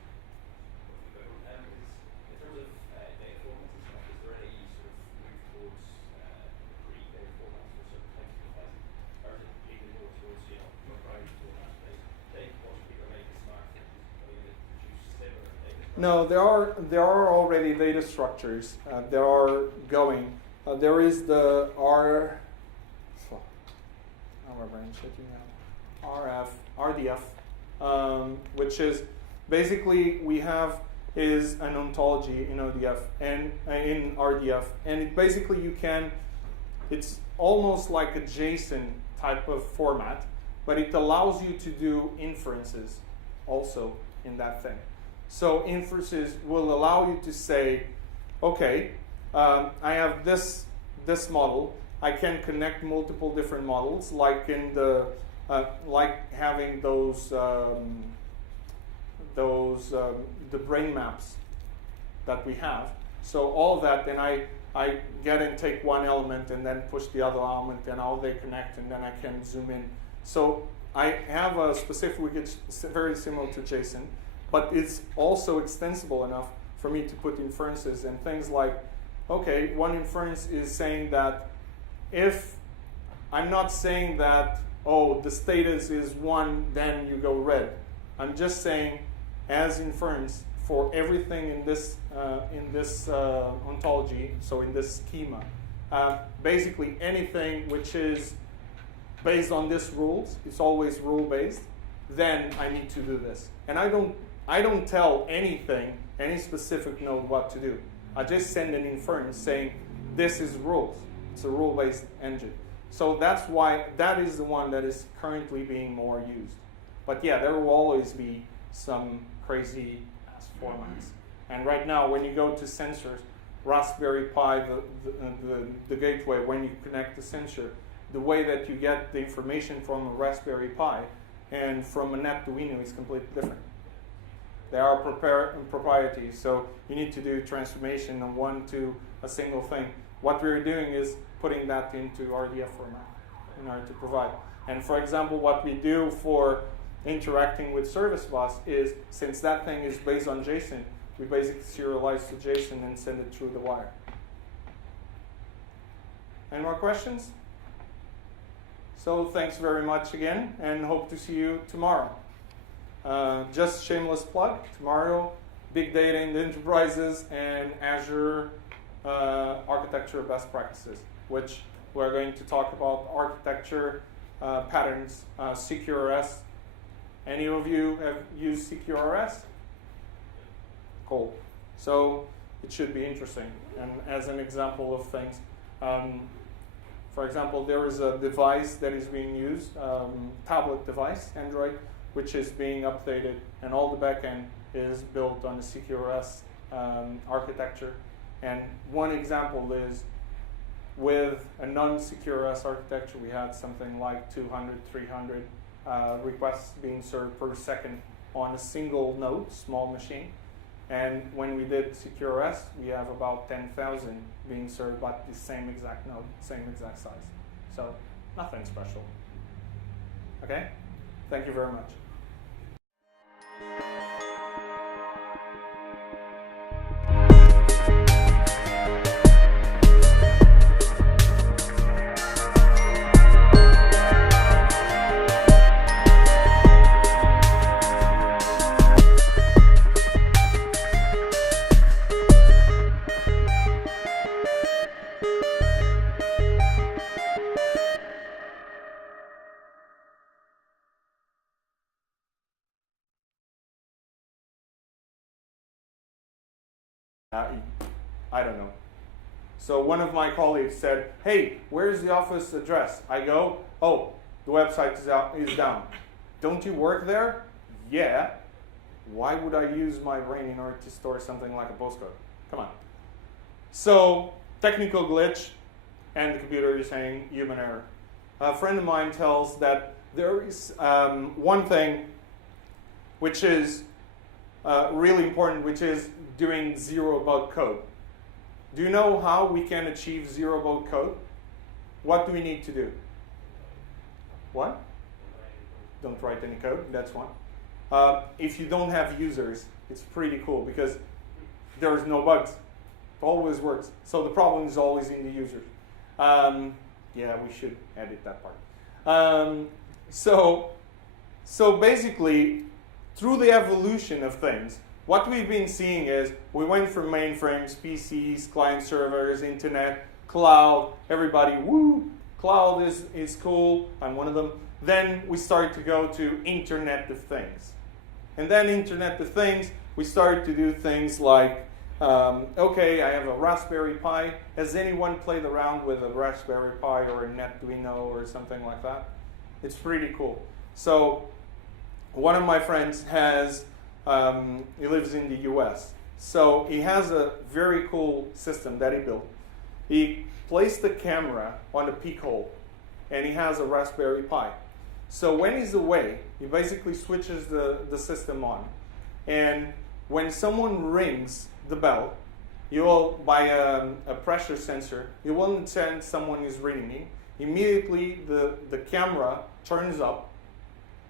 No, there are already data structures. There are going. There is the RDF, which is basically we have is an ontology in ODF and in RDF, and it basically it's almost like a JSON type of format, but it allows you to do inferences also in that thing. So inferences will allow you to say, okay, I have this model. I can connect multiple different models, like in the like having the brain maps that we have. So all of that, then I get and take one element and then push the other element, and how they connect, and then I can zoom in. So I have a specific, it's very similar to JSON, but it's also extensible enough for me to put inferences and things like, okay, one inference is saying that if I'm not saying that, oh, the status is 1, then you go red. I'm just saying, as inference for everything in this ontology, so in this schema, basically anything which is based on this rules, it's always rule based, then I need to do this. And I don't tell any specific node what to do. I just send an inference saying this is rules. It's a rule-based engine. So that's why that is the one that is currently being more used. But yeah, there will always be some crazy ass formats. And right now, when you go to sensors, Raspberry Pi, the gateway, when you connect the sensor, the way that you get the information from a Raspberry Pi and from an Arduino is completely different. They are proprietary, so you need to do transformation of one to a single thing. What we're doing is putting that into RDF format in order to provide. And for example, what we do for interacting with service bus is, since that thing is based on JSON, we basically serialize to JSON and send it through the wire. Any more questions? So thanks very much again, and hope to see you tomorrow. Just shameless plug, tomorrow, big data in the enterprises and Azure architecture best practices, which we're going to talk about architecture patterns, CQRS. Any of you have used CQRS? Cool. So it should be interesting. And as an example of things, for example, there is a device that is being used, tablet device, Android, which is being updated, and all the backend is built on the CQRS architecture. And one example is with a non-CQRS architecture, we had something like 200, 300 requests being served per second on a single node, small machine. And when we did CQRS, we have about 10,000 being served by the same exact node, same exact size. So nothing special. Okay? Thank you very much. I don't know. So one of my colleagues said, hey, where's the office address? I go, oh, the website is down. Don't you work there? Yeah. Why would I use my brain in order to store something like a postcode? Come on. So technical glitch, and the computer is saying human error. A friend of mine tells that there is one thing which is really important, which is doing zero bug code. Do you know how we can achieve zero bug code? What do we need to do? What? Don't write any code, that's one. If you don't have users, it's pretty cool because there's no bugs. It always works. So the problem is always in the users. Yeah, we should edit that part. So basically, through the evolution of things, what we've been seeing is we went from mainframes, PCs, client servers, internet, cloud, everybody, woo, cloud is cool, I'm one of them. Then we started to go to Internet of Things. And then Internet of Things, we started to do things like, okay, I have a Raspberry Pi. Has anyone played around with a Raspberry Pi or a Arduino or something like that? It's pretty cool. So one of my friends has, he lives in the US. So he has a very cool system that he built. He placed the camera on a peak hole and he has a Raspberry Pi. So when he's away, he basically switches the system on. And when someone rings the bell, you will, by a pressure sensor, you will understand someone is ringing. Immediately the camera turns up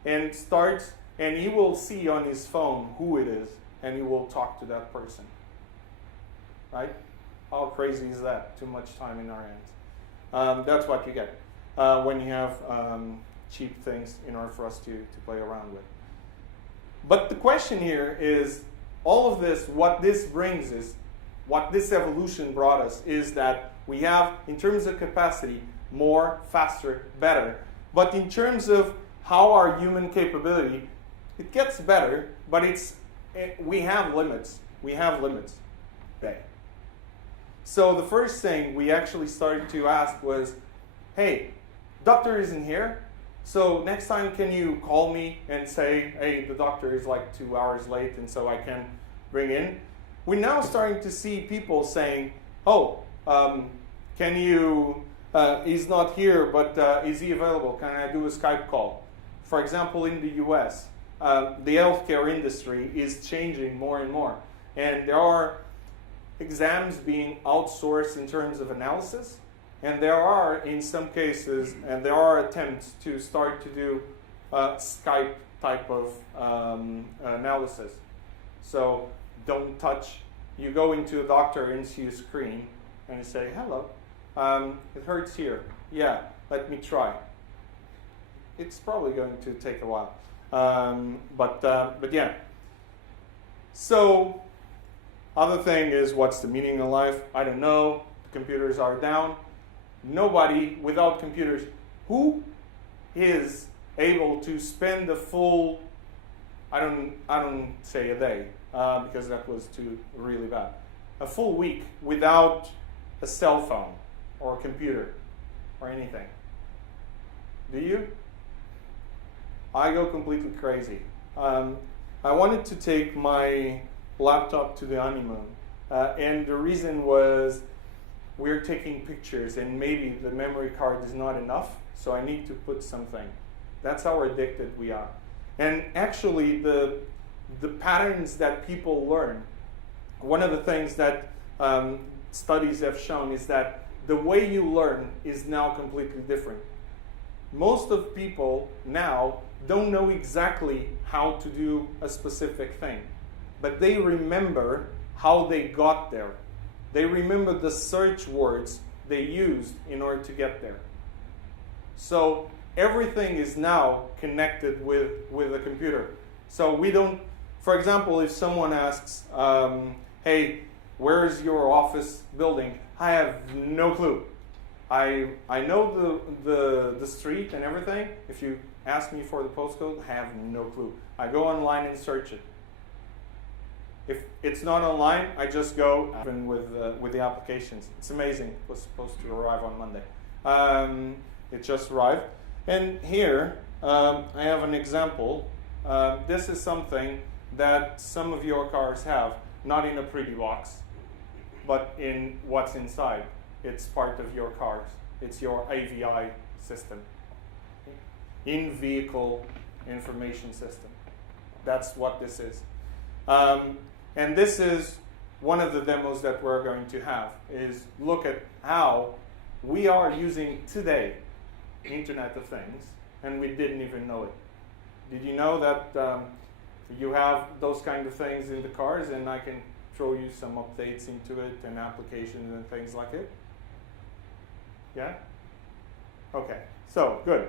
and starts, and he will see on his phone who it is, and he will talk to that person. Right? How crazy is that? Too much time in our hands. That's what you get when you have cheap things in order for us to play around with. But the question here is, all of this, what this brings is, what this evolution brought us is that we have, in terms of capacity, more, faster, better. But in terms of how our human capability, it gets better, but we have limits. We have limits. Okay. So the first thing we actually started to ask was, hey, doctor isn't here, so next time can you call me and say, hey, the doctor is like 2 hours late and so I can bring in? We're now starting to see people saying, oh, can you, he's not here, but is he available? Can I do a Skype call? For example, in the US, the healthcare industry is changing more and more. And there are exams being outsourced in terms of analysis. And there are, in some cases, and there are attempts to start to do Skype type of analysis. So don't touch. You go into a doctor and see a screen, and you say, hello, it hurts here. Yeah, let me try. It's probably going to take a while. But yeah. So, other thing is, what's the meaning of life? I don't know. The computers are down. Nobody without computers. Who is able to spend a full, I don't say a day, because that was too really bad, a full week without a cell phone or a computer or anything? Do you? I go completely crazy. I wanted to take my laptop to the honeymoon, and the reason was we're taking pictures and maybe the memory card is not enough, so I need to put something. That's how addicted we are. And actually the patterns that people learn, one of the things that studies have shown is that the way you learn is now completely different. Most of people now don't know exactly how to do a specific thing, but they remember how they got there. They remember the search words they used in order to get there. So everything is now connected with a computer. So we don't, for example, if someone asks, hey, where is your office building? I have no clue. I know the street and everything. If you ask me for the postcode, I have no clue. I go online and search it. If it's not online, I just go even with the applications. It's amazing. It was supposed to arrive on Monday. It just arrived. And here I have an example. This is something that some of your cars have, not in a pretty box, but in what's inside. It's part of your cars. It's your AVI system. In-vehicle information system. That's what this is. And this is one of the demos that we're going to have, is look at how we are using today Internet of Things, and we didn't even know it. Did you know that you have those kind of things in the cars, and I can throw you some updates into it and applications and things like it? Yeah? Okay, so good.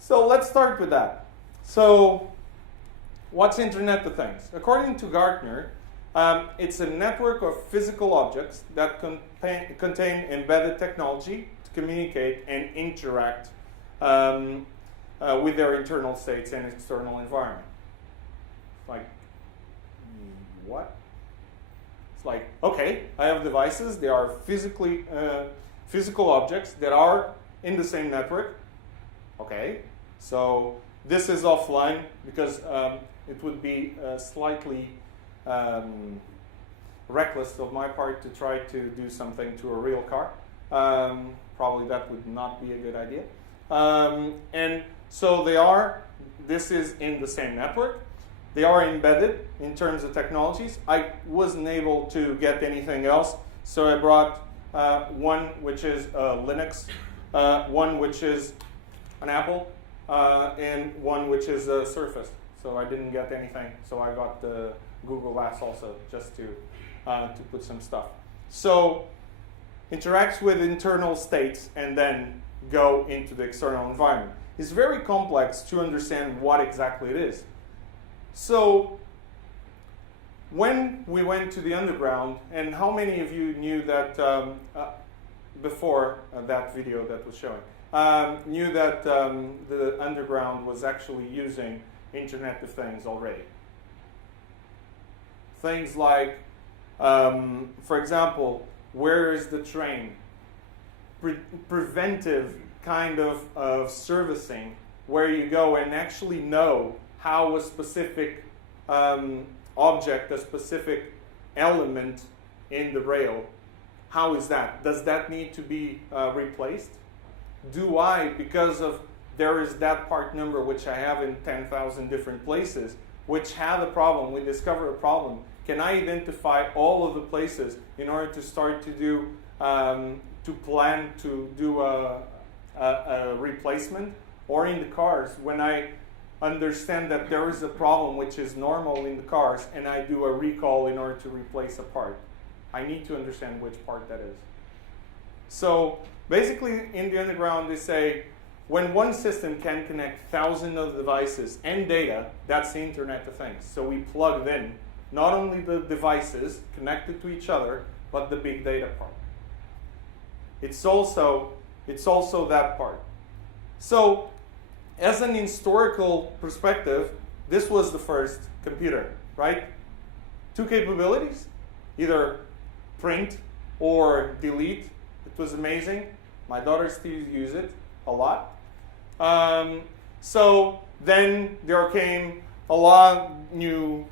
So let's start with that. So what's Internet of Things? According to Gartner, it's a network of physical objects that contain embedded technology to communicate and interact with their internal states and external environment. Like, what? It's like, okay, I have devices. They are physical objects that are in the same network. Okay, so this is offline because it would be slightly reckless of my part to try to do something to a real car. Probably that would not be a good idea. And so this is in the same network. They are embedded in terms of technologies. I wasn't able to get anything else, so I brought one which is Linux, one which is an Apple, and one which is a Surface. So I didn't get anything, so I got the Google Glass also, just to put some stuff. So interacts with internal states and then go into the external environment. It's very complex to understand what exactly it is. So when we went to the underground, and how many of you knew that before that video that was showing, knew that the underground was actually using Internet of Things already? Things like, for example, where is the train? Preventive kind of servicing, where you go and actually know how a specific object, a specific element in the rail, how is that? Does that need to be replaced? Do I, because of there is that part number which I have in 10,000 different places, which have a problem, we discover a problem, can I identify all of the places in order to start to do, to plan to do a replacement? Or in the cars, when I understand that there is a problem which is normal in the cars and I do a recall in order to replace a part, I need to understand which part that is. So basically in the underground they say, when one system can connect thousands of devices and data, that's the Internet of Things. So we plugged in not only the devices connected to each other, but the big data part. It's also that part. So as an historical perspective, this was the first computer, right? Two capabilities, either print or delete. It was amazing. My daughter still uses it a lot. So then there came a lot of new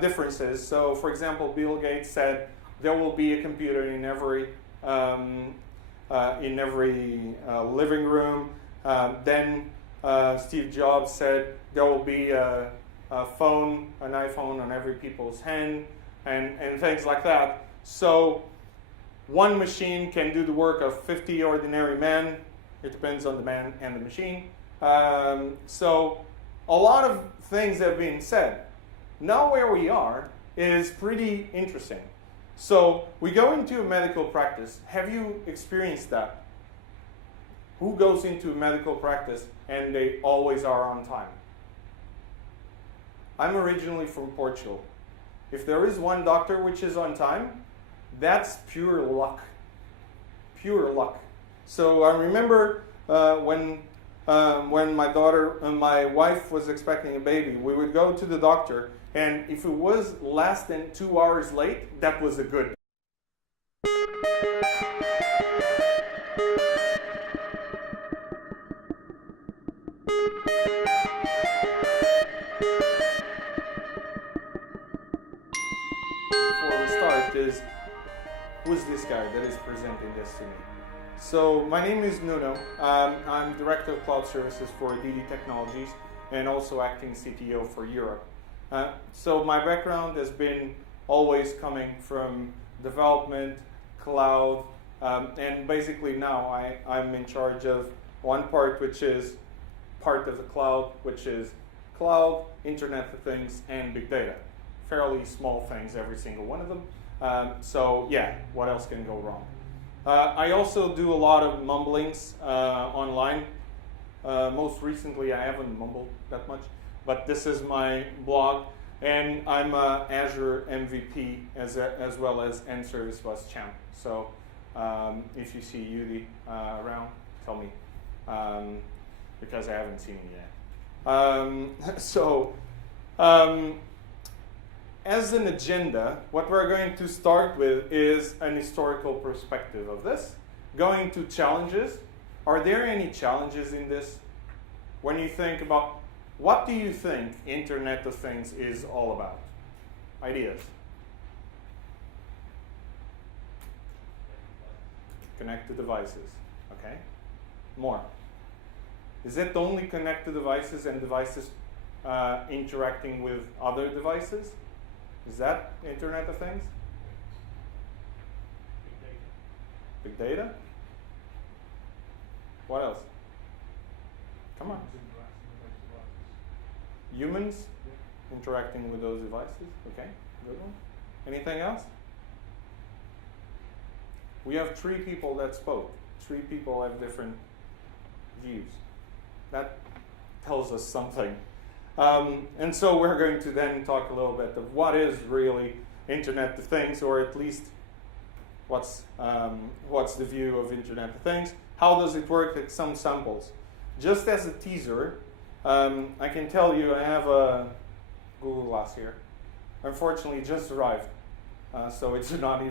differences. So for example, Bill Gates said there will be a computer in every living room. Then Steve Jobs said there will be a phone, an iPhone on every people's hand, and things like that. So one machine can do the work of 50 ordinary men. It depends on the man and the machine. So a lot of things have been said. Now where we are is pretty interesting. So we go into a medical practice. Have you experienced that? Who goes into a medical practice and they always are on time? I'm originally from Portugal. If there is one doctor which is on time, that's pure luck. Pure luck. So I remember when my wife was expecting a baby, we would go to the doctor, and if it was less than 2 hours late, that was a good. Before we start is, who's this guy that is presenting this to me? So my name is Nuno. I'm Director of Cloud Services for DD Technologies and also acting CTO for Europe. So my background has been always coming from development, cloud, and basically now I'm in charge of one part which is part of the cloud, which is cloud, Internet of Things, and big data. Fairly small things, every single one of them. So yeah, what else can go wrong? I also do a lot of mumblings online. Most recently, I haven't mumbled that much. but this is my blog, and I'm a Azure MVP as well as N-Service Bus champ. So if you see Yudi around, tell me, because I haven't seen it yet. As an agenda, what we're going to start with is an historical perspective of this. Going to challenges. Are there any challenges in this? When you think about, what do you think Internet of Things is all about? Ideas. Connected devices. Okay. More. Is it only connected devices and devices interacting with other devices? Is that Internet of Things? Big data? What else? Come on. Humans interacting with those devices. Okay, good one. Anything else? We have 3 people that spoke. 3 people have different views. That tells us something. And so we're going to then talk a little bit of what is really Internet of Things, or at least what's the view of Internet of Things. How does it work? At some samples. Just as a teaser, I can tell you I have a Google Glass here. Unfortunately, it just arrived, so it's not even